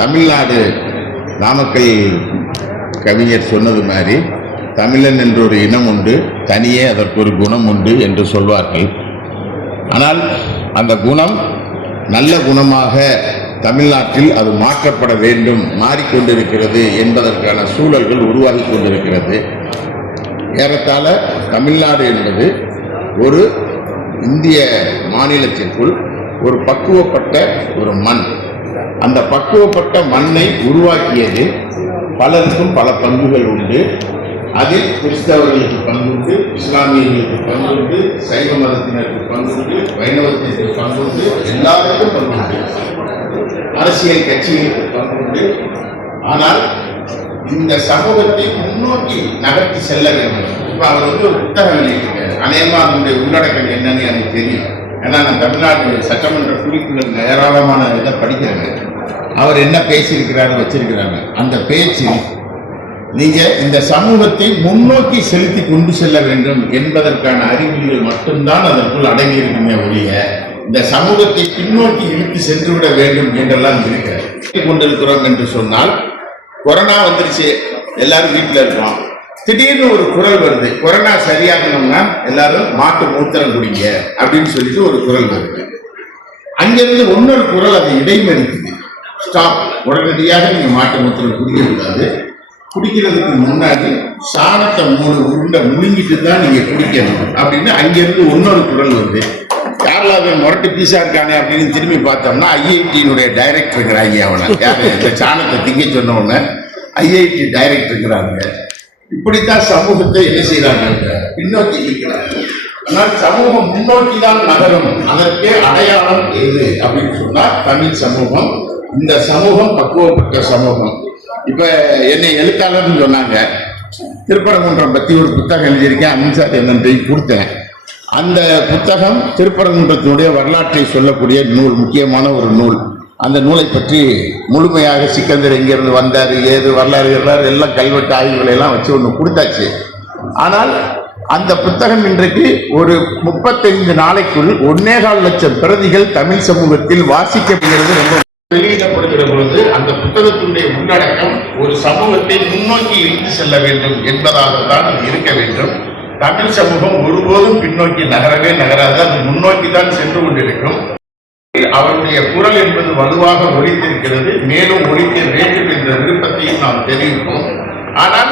தமிழ்நாடு நாமக்கல் கவிஞர் சொன்னது மாதிரி தமிழன் என்ற ஒரு இனம் உண்டு, தனியே அதற்கு ஒரு குணம் உண்டு என்று சொல்வார்கள். ஆனால் அந்த குணம் நல்ல குணமாக தமிழ்நாட்டில் அது மாற்றப்பட வேண்டும், மாறிக்கொண்டிருக்கிறது என்பதற்கான சூழல்கள் உருவாகி கொண்டிருக்கிறது. ஏறத்தாழ தமிழ்நாடு என்பது ஒரு இந்திய மாநிலத்திற்குள் ஒரு பக்குவப்பட்ட ஒரு மண். அந்த பக்குவப்பட்ட மண்ணை உருவாக்கியது பலருக்கும் பல பங்குகள் உண்டு. அதில் கிறிஸ்தவர்களுக்கு பங்குண்டு, இஸ்லாமியர்களுக்கு பங்குண்டு, சைவ மதத்தினருக்கு பங்குண்டு, வைணவத்திற்கு பங்குண்டு, எல்லாருக்கும் பங்குண்டு, அரசியல் கட்சிகளுக்கு பங்குண்டு. ஆனால் இந்த சமூகத்தை முன்னோக்கி நகர்த்தி செல்ல வேண்டும். இப்போ அவர் ஒரு புத்தகம் வெளியிட்டிருக்காரு. அநேகமாக அதனுடைய உள்ளடக்கம் என்னன்னு எனக்கு தெரியும். ஏன்னா நான் தமிழ்நாட்டு சட்டமன்ற குறிப்புகள் ஏராளமான இதை படிக்கிறேங்க. அவர் என்ன பேசியிருக்கிறாரு வச்சிருக்கிறாங்க. அந்த பேச்சு நீங்கள் இந்த சமூகத்தை முன்னோக்கி செலுத்தி கொண்டு செல்ல வேண்டும் என்பதற்கான அறிகுறிகள் மட்டும்தான் அதற்குள் அடங்கியிருக்குமே ஒழிய இந்த சமூகத்தை பின்னோக்கி இழுத்து சென்றுவிட வேண்டும் என்றெல்லாம் இருக்கிறார். கொண்டிருக்கிறோம் என்று சொன்னால் கொரோனா வந்துருச்சு, எல்லாரும் வீட்டில் இருக்கோம். திடீர்னு ஒரு குரல் வருது, கொரோனா சரியாகணும்னா எல்லாரும் மாட்டு மூத்திரம் குடிங்க அப்படின்னு சொல்லிட்டு ஒரு குரல் வருது. அங்கிருந்து இன்னொரு குரல் அதை இடைமறிக்குது. ஸ்டாப், உடனடியாக நீங்க மாட்டு மூத்திரம் குடிக்கக்கூடாது, குடிக்கிறதுக்கு முன்னாடி சாணத்தை 3 உருண்டை முழுங்கிட்டு தான் நீங்க குடிக்கணும் அப்படின்னு அங்கிருந்து இன்னொரு குரல் வருது. யாரெல்லாம் முரட்டு பீஸா இருக்கானே அப்படின்னு திரும்பி பார்த்தோம்னா ஐஐடியினுடைய டைரக்டர் இருக்கிறாங்க. அவனை யாரு இந்த சாணத்தை திங்க சொன்ன உடனே ஐஐடி டைரக்டர் இருக்கிறாங்க. இப்படித்தான் சமூகத்தை என்ன செய்யறாங்க, பின்னோக்கி இருக்கிறாங்க. ஆனால் சமூகம் முன்னோக்கி தான் நகரும். அதற்கே அடையாளம் எது அப்படின்னு சொன்னா தமிழ் சமூகம். இந்த சமூகம் பக்குவப்பட்ட சமூகம். இப்ப என்னை எழுத்தாளர்னு சொன்னாங்க. திருப்பரங்குன்றம் பத்தி ஒரு புத்தகம் எழுதியிருக்கேன், அமித்ஷாட் என்னை கொடுத்தேன். அந்த புத்தகம் திருப்பரங்குன்றத்தினுடைய வரலாற்றை சொல்லக்கூடிய நூல், முக்கியமான ஒரு நூல். அந்த நூலை பற்றி முழுமையாக சிக்கந்தர் எங்கிருந்து வந்தார், ஏது வரலாறு எல்லாம் கல்வெட்டு ஆய்வுகளை எல்லாம் வச்சு ஒன்று கொடுத்தாச்சு. ஆனால் அந்த புத்தகம் இன்றைக்கு ஒரு 35 நாளைக்குள் 1.25 லட்சம் பிரதிகள் தமிழ் சமூகத்தில் வாசிக்கப்படுகிறது. ரொம்ப வெளியிடப்படுகிற பொழுது அந்த புத்தகத்தினுடைய உள்ளடக்கம் ஒரு சமூகத்தை முன்னோக்கி இழுத்து செல்ல வேண்டும் என்பதாகத்தான் இருக்க வேண்டும். தமிழ் சமூகம் ஒருபோதும் பின்னோக்கி நகரவே நகராது, அது முன்னோக்கி தான் சென்று கொண்டிருக்கும். அவருடைய குரல் என்பது வலுவாக ஒலித்திருக்கிறது, மேலும் ஒலிக்க வேண்டும் என்ற விருப்பத்தையும் நாம் தெரிவிப்போம். ஆனால்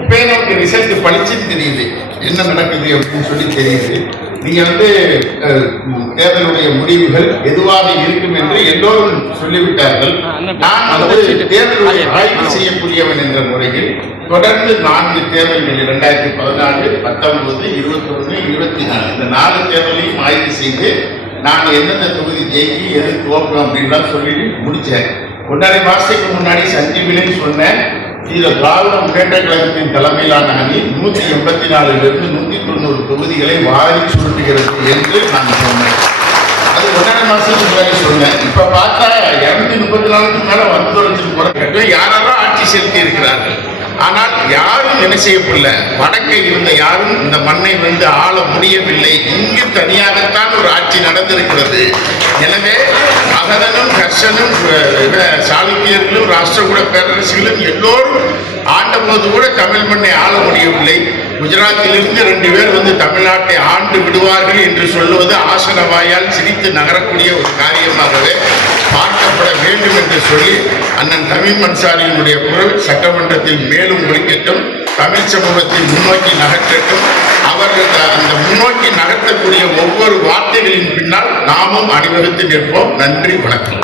இப்போ நமக்கு ரிசல்ட் பளிச்சுன்னு தெரியுது, என்ன நடக்குது அப்படின்னு சொல்லி தெரியுது. நீங்க தேர்தலுடைய முடிவுகள் எதுவாக இருக்கும் என்று எல்லோரும் சொல்லிவிட்டார்கள். நான் தேர்தலுடைய ஆய்வு செய்யக்கூடியவன் என்ற முறையில் தொடர்ந்து 4 தேர்தல்களில் 2014, 19, 21, 24 இந்த 4 தேர்தலையும் ஆய்வு செய்து நான் எந்தெந்த தொகுதி ஜெயிக்கி எது துவக்கம் அப்படின்லாம் சொல்லி முடிச்சேன். 1.5 மாசத்துக்கு முன்னாடி சஞ்சீவிலையும் சொன்னேன், இதில் திராவிட முன்னேற்ற கழகத்தின் தலைமையிலான அணி 184 190 தொகுதிகளை வாரி சுருட்டுகிறது என்று நான் சொன்னேன். அது 1.5 மாசத்துக்கு முன்னாடி சொன்னேன். இப்ப பார்த்தா 234 மேல வந்து தொலைச்சிட்டு போற யாரெல்லாம் ஆட்சி செலுத்தி இருக்கிறார்கள். ஆனால் யாரும் என்ன செய்யப்படல, வடக்கை இருந்த யாரும் இந்த மண்ணை ஆள முடியவில்லை. இங்கு தனியாகத்தான் ஒரு ஆட்சி நடந்திருக்கிறது. எனவே மகதனும் கர்ஷனும் சாளுக்கியர்களும் ராஷ்டிரகூட பேரரசுகளும் எல்லோரும் ஆண்டபோது கூட தமிழ் மண்ணை ஆள முடியவில்லை. குஜராத்திலிருந்து 2 பேர் தமிழ்நாட்டை ஆண்டு விடுவார்கள் என்று சொல்லுவது ஆசனவாயால் சிரித்து நகரக்கூடிய ஒரு காரியமாகவே பார்க்கப்பட வேண்டும் என்று சொல்லி அண்ணன் தமிழ் அன்சாரியினுடைய குரல் சட்டமன்றத்தில் மேலும் ஒலிக்கட்டும், தமிழ் சமூகத்தை முன்னோக்கி நகர்த்தட்டும். அவர்கள் அந்த முன்னோக்கி நகர்த்தக்கூடிய ஒவ்வொரு வார்த்தைகளின் பின்னால் நாமும் அணிவகுத்து நிற்போம். நன்றி, வணக்கம்.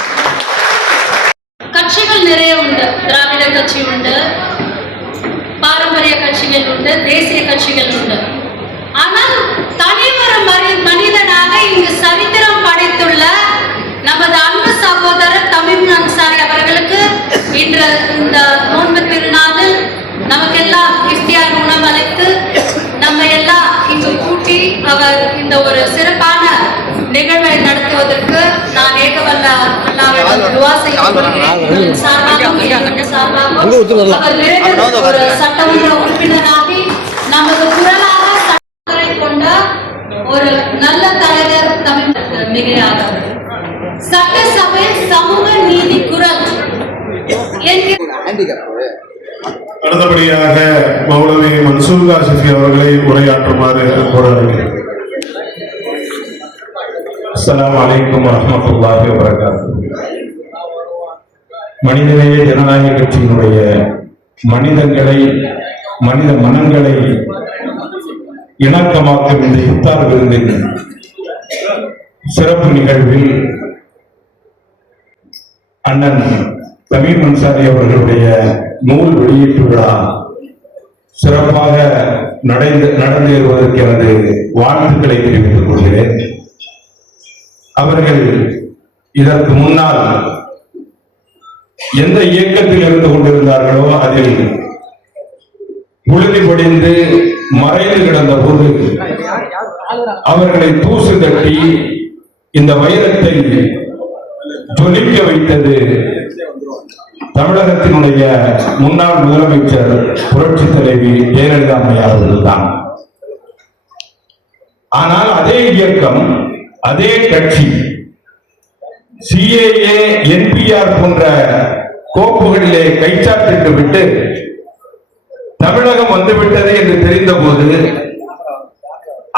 கட்சிகள் நிறைய உண்டு, திராவிட கட்சி உண்டு, பாரம்பரிய கட்சிகள் உண்டு, தேசிய கட்சிகள் உண்டு. ஆனால் தனிவர மனிதனாக இங்கு சரித்திரம் படைத்துள்ள நமது அன்பு சகோதரர் தமிழ் அன்சாரி அவர்களுக்கு இன்று இந்த நோன்பு திருநாளில் நமக்கெல்லாம் இஃப்தியார் உணவளித்து நம்ம எல்லாம் இங்கு கூட்டி அவர் இந்த ஒரு சிறப்பான நிகழ்வை நடத்துவதற்கு நான் ஏகவல்ல அல்லாஹ்விடம் துஆ செய்து கொள்கிறேன். அவர் விரைவில் ஒரு சட்டமன்ற உறுப்பினராகி நமது குரலாக சட்டத்தை கொண்ட ஒரு நல்ல தலைவர் தமிழ் மிகையாக சட்டசபை சமூக நீதி குரல் அடுத்தபடியாக மௌலவி மன்சூர் காசிஃபி அவர்களை உரையாற்றுமாறு கோரப்படுகிறேன். அஸ்ஸலாமு அலைக்கும் வரஹ்மத்துல்லாஹி வபரகாத்துஹு. மனிதநேய ஜனநாயக கட்சியினுடைய மனித மனங்களை இணக்கமாக்கும் இந்த இஃப்தார் விருந்தின் சிறப்பு நிகழ்வில் அண்ணன் தமீம் அன்சாரி அவர்களுடைய நூல் வெளியீட்டு விழா சிறப்பாக நடந்தேறுவதற்கு எனது வாழ்த்துக்களை தெரிவித்துக் கொள்கிறேன். அவர்கள் இதற்கு முன்னால் எந்த இயக்கத்தில் இருந்து கொண்டிருந்தார்களோ அதில் புழுதி படிந்து மறைந்து கிடந்த போது அவர்களை தூசு தட்டி இந்த வைரத்தை ஜொலிக்க வைத்தது தமிழகத்தினுடைய முன்னாள் முதலமைச்சர் புரட்சி தலைவி ஜெயலலிதா அம்மையார் அவர்கள்தான். ஆனால் அதே இயக்கம், அதே கட்சி சிஏஏ, என்பிஆர் போன்ற கோப்புகளிலே கைச்சாட்டிட்டு விட்டு தமிழகம் வந்துவிட்டது என்று தெரிந்த போது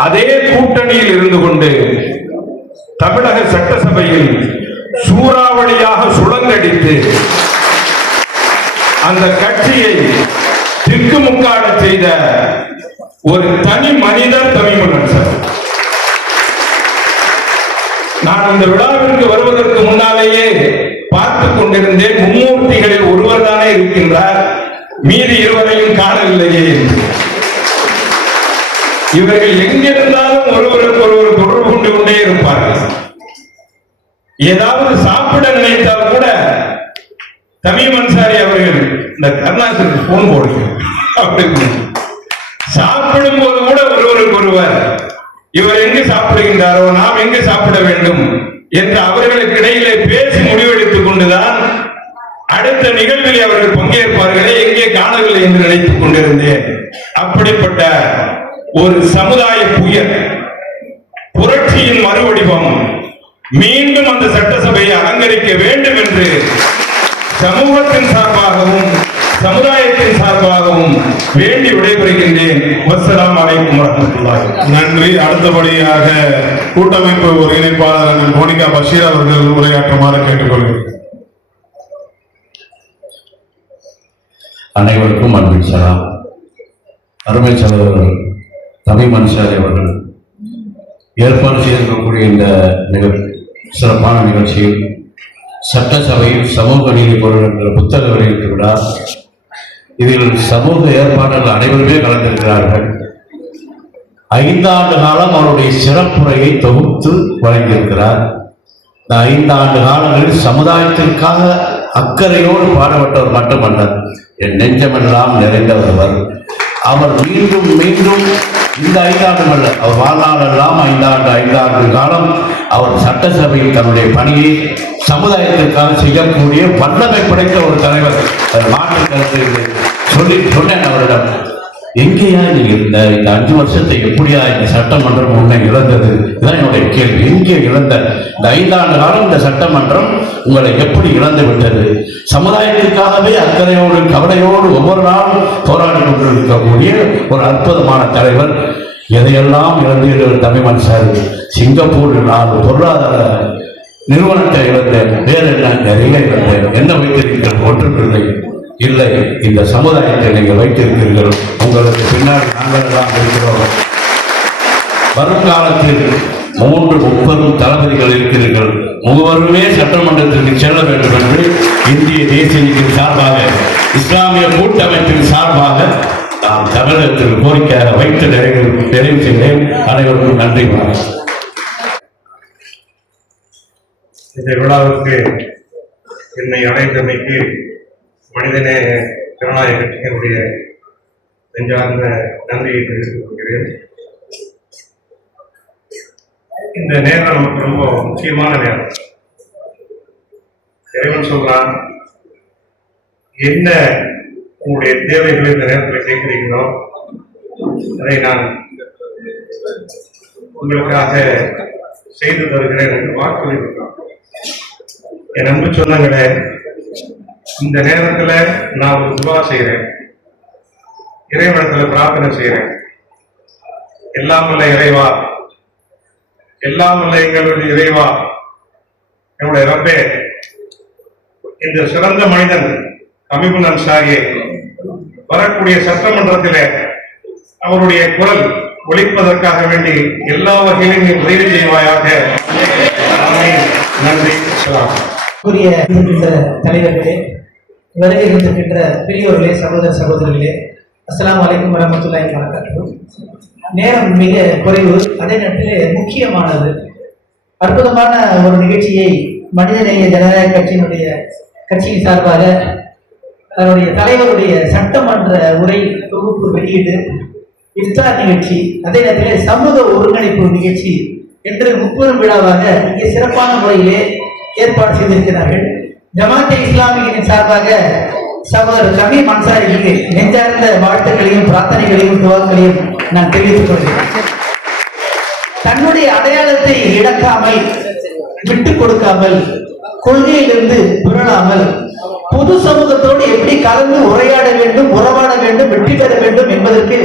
அதே கூட்டணியில் இருந்து கொண்டு தமிழக சட்டசபையில் சூறாவளியாக சுழங்கடித்து அந்த கட்சியை திக்குமுக்காட செய்த ஒரு தனி மனிதர் தமீம் அன்சாரி. நான் இந்த விழாவிற்கு வருவதற்கு முன்னாலேயே பார்த்துக் கொண்டிருந்தேன், மும்மூர்த்திகளில் ஒருவர் தானே இருக்கின்றார், மீதி இருவரையும் காணவில்லையே. இவர்கள் எங்கிருந்தாலும் ஒருவருக்கு ஒருவர் தொடர்பு கொண்டு கொண்டே இருப்பார்கள். ஏதாவது சாப்பிட நினைத்தால் கூட தமீம் அன்சாரி அவர்கள் இந்த கருணாசுக்கு போன் போடுங்க, சாப்பிடும் போது கூட ஒருவருக்கு ஒருவர் இவர் எங்கு சாப்பிடுகின்றாரோ நாம் எங்கு சாப்பிட வேண்டும் என்று அவர்களுக்கு இடையிலே பேசி முடிவெடுத்துக் கொண்டுதான் அடுத்த நிகழ்வில் அவர்கள் பங்கேற்பார்களே, எங்கே காணவில்லை என்று நினைத்துக் கொண்டிருந்தேன். அப்படிப்பட்ட ஒரு சமுதாய புயல், புரட்சியின் மறுவடிவம் மீண்டும் அந்த சட்டசபையை அலங்கரிக்க வேண்டும் என்று சமூகத்தின் சார்பாகவும் சமுதாயத்தின் சார்பாகவும் வேண்டி விடைபெறுகின்றேன். வஸ்ஸலாமு அலைக்கும் வரஹ்மத்துல்லாஹி. நன்றி. அடுத்தபடியாக கூட்டமைப்பு ஒருங்கிணைப்பாளர் மோனிகா பஷீர் அவர்கள் உரையாற்றுமாறு கேட்டுக்கொள்கிறேன். அனைவருக்கும் அன்பின் சலாம். அருமை சகோதரர் தமீம் அன்சாரி அவர்கள் ஏற்பாடு செய்திருக்கக்கூடிய இந்த சிறப்பான நிகழ்ச்சியில் சட்டசபையில் சமூக நீதி பொருள் என்ற புத்தக வெளியீட்டு விழா, இதில் சமூக ஏற்பாடுகள் அனைவருமே கலந்திருக்கிறார்கள். 5 ஆண்டு காலம் அவருடைய சிறப்புரையை தொகுத்து வழங்கியிருக்கிறார். இந்த 5 ஆண்டு காலங்களில் சமுதாயத்திற்காக அக்கறையோடு பாடுபட்டவர் மட்டுமல்ல, என் நெஞ்சமெல்லாம் நிறைந்தவர். அவர் மீண்டும் மீண்டும் இந்த 5 ஆண்டுகள் அவர் வாழ்நாளெல்லாம் 5 ஆண்டு காலம் அவர் சட்டசபையில் தன்னுடைய பணியை சமுதாயத்திற்காக செய்யக்கூடிய வல்லமை படைத்த ஒரு தலைவர். மாற்று கருத்து சொன்னேன் அவரிடம், எங்கேயா நீங்க இந்த 5 வருஷத்தை எப்படியா இந்த சட்டமன்றம் உன்னை இழந்தது? இதுதான் என்னுடைய கேள்வி. எங்கே இழந்த இந்த 5 ஆண்டு காலம் இந்த சட்டமன்றம் உங்களை எப்படி இழந்து விட்டது? சமுதாயத்திற்காகவே அக்கறையோடு கவலையோடு ஒவ்வொரு நாளும் போராடி கொண்டிருக்கக்கூடிய ஒரு அற்புதமான தலைவர். எதையெல்லாம் இழந்தீர்கள் தமீம் அன்சாரி? சிங்கப்பூரில் 4 பொருளாதார நிறுவனத்தை இழந்தேன், வேறு என்ன நிறைய இழந்தேன். என்ன வைத்திருக்கிறீர்கள்? ஒன்றுமில்லை. இல்லை, இந்த சமுதாயத்தை நீங்கள் வைத்திருக்கிறீர்கள். உங்களுக்கு பின்னால் நாங்கள் எல்லாம் இருக்கிறோம். வருங்காலத்தில் 3 முப்பெரும் தளபதிகள் இருக்கிறீர்கள். மூவருமே சட்டமன்றத்திற்கு செல்ல வேண்டும் என்று இந்திய தேசியத்தின் சார்பாக, இஸ்லாமிய கூட்டமைப்பின் சார்பாக நாம் தமிழகத்தில் கோரிக்கையாக வைத்து நிறைவு செய்தேன். அனைவருக்கும் நன்றி. இந்த விழாவிற்கு என்னை அழைத்தமைக்கு மனிதநேய ஜனநாயக கட்சியினுடைய நெஞ்சார்ந்த நன்றியை தெரிவித்துக் கொள்கிறேன். இந்த நேரம் நமக்கு ரொம்ப முக்கியமான நேரம். இறைவன் சொல்றான், என்ன உங்களுடைய தேவைகளை இந்த நேரத்தில் கேட்கிறீங்களோ அதை நான் உங்களுக்காக செய்து தருகிறேன் என்று வாக்குறுதிக்கிறான். என் அன்பு சொந்தங்களே, இந்த நேரத்துல நான் ஒரு துவா செய்கிறேன், இறைவனத்துல பிரார்த்தனை செய்கிறேன். எல்லாம் வல்ல இறைவா, எல்லாம் வல்ல எங்களுடைய இறைவா, என்னுடைய ரப்பே, இந்த சிறந்த மனிதன் தமிமுல் அன்சாரியை வரக்கூடிய சட்டமன்றத்திலே அவருடைய குரல் ஒழிப்பதற்காக வேண்டி எல்லா வகையிலும் நீ உதவி செய்வாயாக. நன்றி. தலைவர்களே, வருகை இருக்கின்ற பெரியோர்களே, சகோதர சகோதரிகளே, அஸ்ஸலாமு அலைக்கும் வரஹ்மத்துல்லாஹி வபரகாத்துஹு. நேரம் மிக குறைவு, அதே நேரத்தில் முக்கியமானது. அற்புதமான ஒரு நிகழ்ச்சியை மனிதநேய ஜனநாயக கட்சியின் சார்பாக அதனுடைய தலைவருடைய சட்டமன்ற உரை தொகுப்பு வெளியீடு, இஃப்தார் நிகழ்ச்சி, அதே நேரத்தில் சமூக ஒருங்கிணைப்பு நிகழ்ச்சி என்று முப்பெரும் விழாவாக இங்கே சிறப்பான முறையிலே ஏற்பாடு செய்திருக்கிறார்கள். ஜமாத்தே இஸ்லாமியின் சார்பாக சகோதரர் தமீம் அன்சாரிக்கு நெஞ்சார்ந்த வாழ்த்துக்களையும் பிரார்த்தனைகளையும் துவாக்களையும் நான் தெரிவித்துக் கொள்கிறேன். தன்னுடைய அடையாளத்தை இழக்காமல், விட்டுக் கொடுக்காமல், கொள்கையிலிருந்து புரளாமல், பொது சமூகத்தோடு எப்படி கலந்து உரையாட வேண்டும், உறவாட வேண்டும், வெற்றி பெற வேண்டும் என்பதற்கு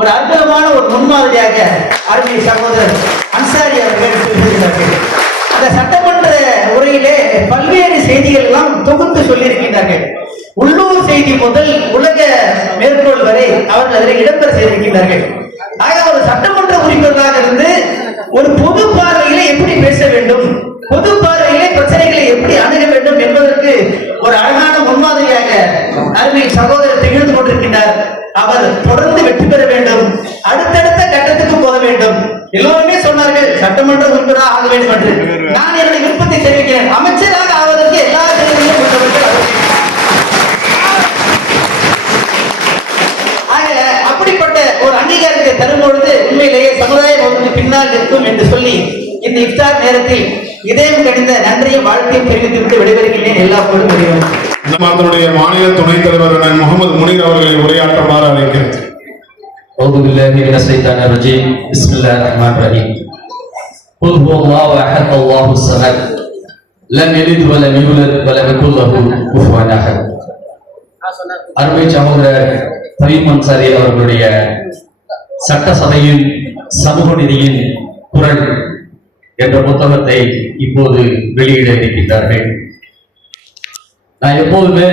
ஒரு அற்புதமான ஒரு முன்மாதிரியாக அருமை சகோதரர் அன்சாரி அவர்கள் சொல்லியிருக்கிறார்கள். அந்த சட்டமன்ற உரையிலே பல்வேறு செய்திகள் எல்லாம் தொகுத்து சொல்லியிருக்கின்றார்கள். உள்ளூர் செய்தி முதல் உலக மேற்கோள் வரை அவர்கள் அதில் இடம்பெற செய்திருக்கின்றார்கள். ஆக ஒரு சட்டமன்ற உறுப்பினராக இருந்து ஒரு பொது பார்வையிலே எப்படி பேச வேண்டும், பொது பார்வையிலே பிரச்சனைகளை எப்படி அணுக வேண்டும் என்பதற்கு ஒரு அழகான முன்மாதிரியாக அருமை சகோதரர் திகழ்ந்து கொண்டிருக்கின்றார். அவர் தொடர்ந்து வெற்றி பெற வேண்டும், அடுத்தடுத்த கட்டத்துக்கு போக வேண்டும். எல்லோருமே சொன்னார்கள் சட்டமன்ற உறுப்பினராக ஆக வேண்டும் என்று. நான் என்னுடைய விருப்பத்தை தெரிவிக்கிறேன். அமைச்சராக ஆவதற்கு எல்லா தேர்தலிலும் அப்படிப்பட்ட ஒரு அங்கீகாரத்தை தரும்பொழுது உண்மையிலேயே சமுதாயம் பின்னால் இருக்கும் என்று சொல்லி இந்த இஃப்தார் நேரத்தில் இதயம் கணிந்த நன்றியும் வாழ்க்கையும் தெரிவித்துவிட்டு விடைபெறுகிறேன். எல்லா பொருளும் முடியும். அதனுடைய மாநில துணைத் தலைவர் முகமது முனீர் அவர்களை உரையாற்றுமாறு அழைக்கிறேன். أعوذ بالله من الشيطان الرجيم. بسم الله الرحمن الرحيم. قل هو الله أحد الله الصمد لم يلد ولم يولد ولم يكن له كفوا أحد. அருமை சகோதரர் தமீம் அன்சாரி அவர்களுடைய சட்டசபையின் சமூக நீதியின் குரல் என்ற புத்தகத்தை இப்போது வெளியிட இருக்கின்றார்கள். நான் எப்போதுமே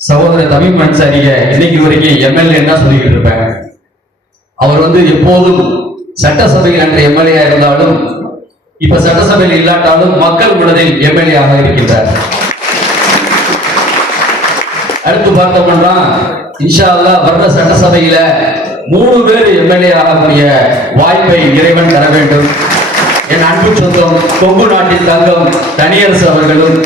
சகோதரர் தமீம் அன்சாரிய இன்னைக்கு வரைக்கும் எம்எல்ஏ தான் சொல்லிக்கிட்டு இருப்பேன். அவர் எப்போதும் சட்டசபையில் அன்ற எம்எல்ஏ இருந்தாலும் இப்ப சட்டசபையில் இல்லாட்டாலும் மக்கள் மனதில் எம்எல்ஏ ஆக இருக்கின்றார். அடுத்து பார்த்தோம்னா இன்ஷா அல்லாஹ் வர்ற சட்டசபையில 3 பேர் எம்எல்ஏ ஆகக்கூடிய வாய்ப்பை இறைவன் தர வேண்டும். என் அன்பு சொந்தம் கொங்கு நாட்டின் தங்கம் தனியரசு அவர்களும்,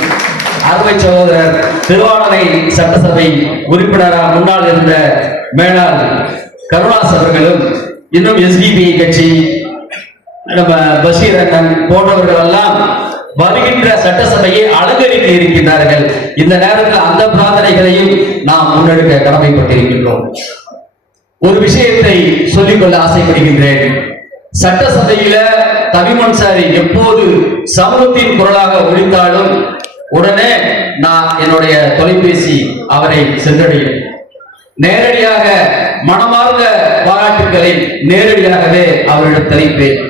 அருமை சகோதரர் திருவாரணை சட்டசபை உறுப்பினராக முன்னால் இருந்த மேலாள் கருணாஸ் அவர்களும், இன்னும் எஸ்டிபி கட்சி நம்ம பஷீர் அண்ணன் போன்றவர்கள் எல்லாம் வருகின்ற சட்டசபையை அலங்கரிக்க இருக்கின்றார்கள். இந்த நேரத்தில் அந்த பிரார்த்தனைகளையும் நாம் முன்னெடுக்க கடமைப்பட்டிருக்கின்றோம். ஒரு விஷயத்தை சொல்லிக்கொள்ள ஆசைப்படுகின்றேன். சட்டசபையில தமீம் அன்சாரி எப்போது சமூகத்தின் குரலாக ஒழித்தாலும் உடனே நான் என்னுடைய தொலைபேசி அவரை சென்றடையும். நேரடியாக மனமார்ந்த பாராட்டுக்களை நேரடியாகவே அவரிடம் தெரிவிப்பேன்.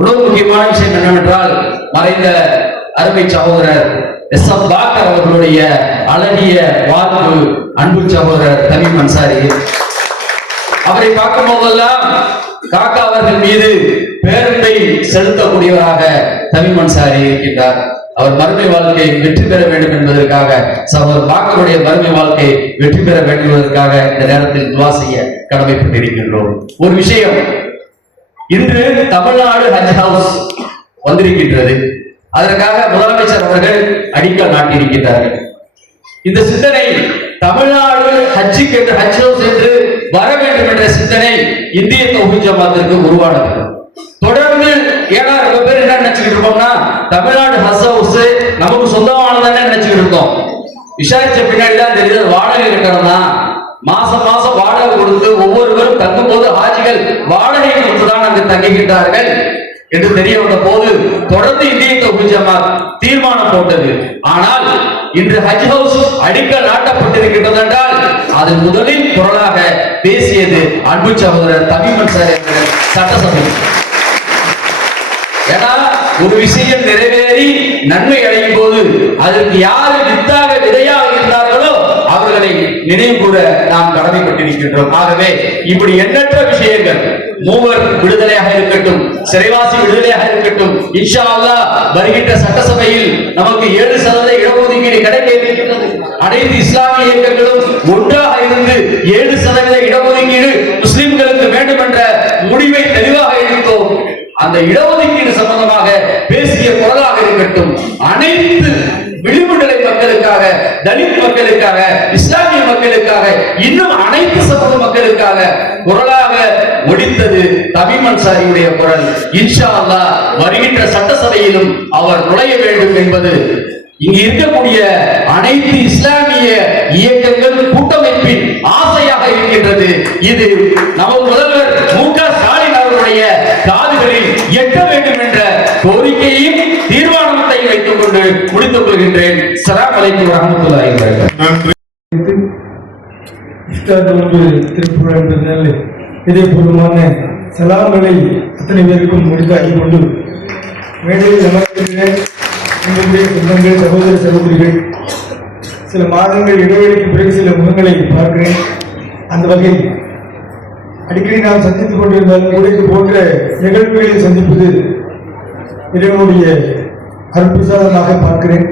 உணவு முக்கியமான விஷயம் என்னவென்றால், மறைந்த அருமை சகோதரர் எஸ்.எம். பாக்கர் அவர்களுடைய அழகிய வாழ்வு அன்பு சகோதரர் தமீம் அன்சாரி. அவரை பார்க்கும் போதெல்லாம் காக்கா அவர்கள் மீது பேரன்பை செலுத்தக்கூடியவராக தமீம் அன்சாரி இருக்கின்றார். அவர் மறுமை வாழ்க்கை வெற்றி பெற வேண்டும் என்பதற்காக, சகோதரர் பாக்கருடைய மறுமை வாழ்க்கை வெற்றி பெற வேண்டும் என்பதற்காக இந்த நேரத்தில் துவா செய்ய கடமைப்பட்டிருக்கின்றோம். ஒரு விஷயம், இன்று தமிழ்நாடு ஹஜ் ஹவுஸ் வந்திருக்கின்றது. அதற்காக முதலமைச்சர் அவர்கள் அடிக்கல் நாட்டியிருக்கின்றார்கள். இந்த சிந்தனை தமிழ்நாடு ஹஜ்ஜுக்கு என்று ஹஜ் ஹவுஸ் என்று வர வேண்டும் என்ற சிந்தனை இந்திய தௌஹீத் ஜமாத்திற்கு உருவானது. தொடர்ந்து ஏன்னா ரொம்ப பேர் என்ன நினைச்சுக்கிட்டு இருக்கோம்னா, தமிழ்நாடு ஹஜ் ஹவுஸ் நமக்கு சொந்தமானதானே நினைச்சுக்கிட்டு இருக்கோம். விசாரிச்ச பின்னாடிதான் தெரியுது வாடகை கட்டணம் தான். மாசம் மாசம் வாடகை கொடுத்து ஒவ்வொருவரும் தங்கும் போது ஹாஜிகள் வாடகை கொடுத்துதான் அங்கு தங்குகின்றார்கள் என்று தெரிய வந்த போது தொடர்ந்து இந்திய தௌஹீத் ஜமாத் தீர்மானம் போட்டது. ஆனால் இன்று ஹஜ் ஹவுஸ் அடிக்கல் நாட்டப்பட்டிருக்கின்றது என்றால் அது முதலில் குரலாக பேசியது அன்பு சகோதரர் தமிழ் சார் என்கிற சட்டசபை. ஏன்னா ஒரு விஷயம் நிறைவேறி நன்மை அடையும் போது அதற்கு யாரு வித்தாக விதையாக இருந்தார்களோ அவர்களை நினைவு கூற நாம் கடமைப்பட்டிருக்கின்றோம். ஆகவே இப்படி எண்ணற்ற விஷயங்கள், மூவர் விடுதலையாக இருக்கட்டும், சிறைவாசி விடுதலையாக இருக்கட்டும், இன்ஷா அல்லாஹ் வருகின்ற சட்டசபையில் நமக்கு 7% இடஒதுக்கீடு கிடைக்க இருக்கின்றது. அனைத்து இஸ்லாமிய இயக்கங்களும் ஒன்றாக இருந்து 7% இடஒதுக்கீடு முஸ்லிம்களுக்கு வேண்டும் என்ற முடிவை தெளிவாக எடுத்தோம். அந்த இடஒதுக்கீடு சம்பந்தமாக பேசிய குரலாக இருக்கட்டும், அனைத்து விளிம்புநிலை மக்களுக்காக, தலித் மக்களுக்காக, இஸ்லாமிய மக்களுக்காக, இன்னும் அனைத்து சமூக மக்களுக்காக குரலாக ஒலித்தது தமிழ் அன்சாரியுடைய குரல். இன்ஷா அல்லாஹ் வருகின்ற சட்டசபையிலும் அவர் நுழைய வேண்டும் என்பது இங்கு இருக்கக்கூடிய அனைத்து இஸ்லாமிய இயக்கங்கள் கூட்டமைப்பின் ஆசையாக இருக்கின்றது. இது நமது முதல்வர் மு.க. ஸ்டாலின் அவர்களுடைய காதுகளில் எட்ட வேண்டும் என்ற கோரிக்கையையும் தீர்மானத்தையும் வைத்துக் கொண்டு முடித்துக் கொள்கின்றேன். ஸலாம் அலைக்கும் வரஹ்மத்துல்லாஹி வபரகாத்துஹு. திருப்புகழ் என்பதனால இதேபூர்வமான சலாம்களை அத்தனை பேருக்கும் முடித்தாக்கி கொண்டு மேடையில் அமர்ந்திருக்கிற எங்களுடைய சொந்தங்கள், சகோதர சகோதரிகள், சில மாதங்கள் இடைவெளிக்கு பிறகு சில முகங்களை பார்க்கிறேன். அந்த வகையில் அடிக்கடி நாம் சந்தித்துக் கொண்டிருந்தாலும் கூட இது போன்ற நிகழ்வுகளில் சந்திப்பது இறைவனுடைய அற்புதமாக பார்க்கிறேன்.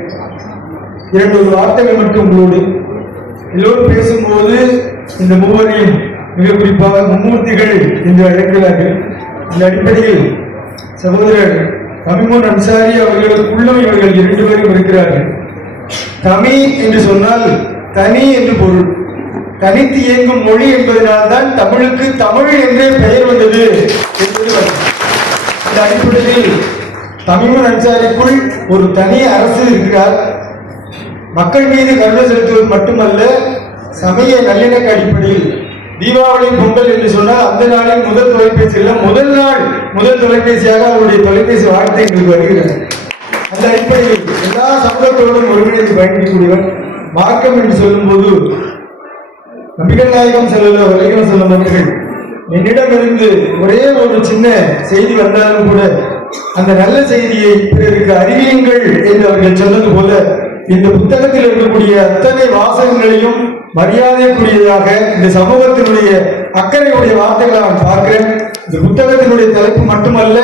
2 வார்த்தைகள் மட்டும் உங்களோடு. எல்லோரும் பேசும்போது இந்த மூவரையும் மிக குறிப்பாக மும்மூர்த்திகள் என்று அழைக்கிறார்கள். அந்த அடிப்படையில் சகோதரர் தமிழ் அன்சாரி அவர்களுக்குள்ளும் இவர்கள் 2 பேரும் இருக்கிறார்கள். தமிழ் என்று சொன்னால் தனி என்று பொருள். தனித்து இயங்கும் மொழி என்பதனால்தான் தமிழுக்கு தமிழ் என்றே பெயர் வந்தது என்பது. இந்த அடிப்படையில் தமிழ் அன்சாரிக்குள் ஒரு தனி அரசு இருக்கிறார். மக்கள் மீது கருணை செலுத்துவது மட்டுமல்ல, சமய நல்லிணக்க அடிப்படையில் தீபாவளி, பொங்கல் என்று சொன்னால் அந்த நாளில் முதல் தொலைபேசியில் முதல் தொலைபேசியாக அவருடைய தொலைபேசி வாழ்த்து எங்களுக்கு வருகிறது. அந்த அடிப்படையில் எல்லா சமூகத்தோடும் ஒருங்கிணைந்து பயணிக்கக்கூடியவர். மார்க்கம் என்று சொல்லும்போது நபிகள் நாயகம் ஸல்லல்லாஹு அலைஹி வஸல்லம் அவர்கள் என்னிடமிருந்து ஒரே ஒரு சின்ன செய்தி வந்தாலும் கூட அந்த நல்ல செய்தியை பிறருக்கு அறிவியுங்கள் என்று அவர்கள் சொன்னது போல இந்த புத்தகத்தில் இருக்கக்கூடிய அத்தனை வாசகங்களையும் மரியாதைக்குரியதாக இந்த சமூகத்தினுடைய அக்கறையுடைய வார்த்தைகளை நான் பார்க்கிறேன். இந்த புத்தகத்தினுடைய தலைப்பு மட்டுமல்ல,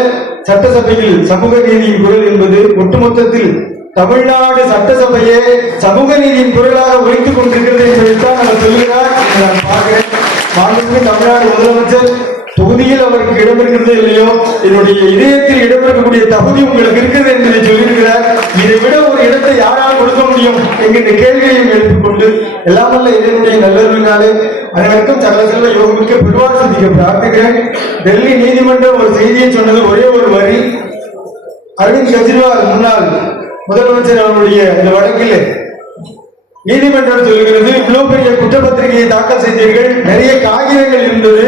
சட்டசபையில் சமூக நீதியின் குரல் என்பது ஒட்டுமொத்தத்தில் தமிழ்நாடு சட்டசபையே சமூக நீதியின் குரலாக ஒலித்துக் கொண்டிருக்கிறது என்பதைத்தான் அவர் சொல்கிறார் என்று நான் பார்க்கிறேன். மாண்புமிகு தமிழ்நாடு முதலமைச்சர் தொகுதியில் அவருக்கு இடம் இருக்கிறது இல்லையோ, என்னுடைய இதயத்தில் இடம் இருக்கக்கூடிய தகுதி உங்களுக்கு இருக்கிறது என்பதை சொல்லியிருக்கிறார். இதை விட ஒரு இடத்தை யாரால் கொடுக்க முடியும் என்கின்ற கேள்வியையும் எழுப்பிக் கொண்டு எல்லாமல்ல இதனுடைய நல்லவர்களாலே அனைவருக்கும் சகல செல்வ யோகமிக்க பெருவாள் சந்திக்க பிரார்த்திக்கிறேன். டெல்லி நீதிமன்றம் ஒரு செய்தியை சொன்னது ஒரே ஒரு வரி. அரவிந்த் கெஜ்ரிவால் முன்னாள் முதலமைச்சர் அவருடைய இந்த வழக்கில் நீதிமன்றம் சொல்கிறது, இவ்வளவு பெரிய குற்றப்பத்திரிகையை தாக்கல் செய்தீர்கள், நிறைய காகிதங்கள் இருந்தது,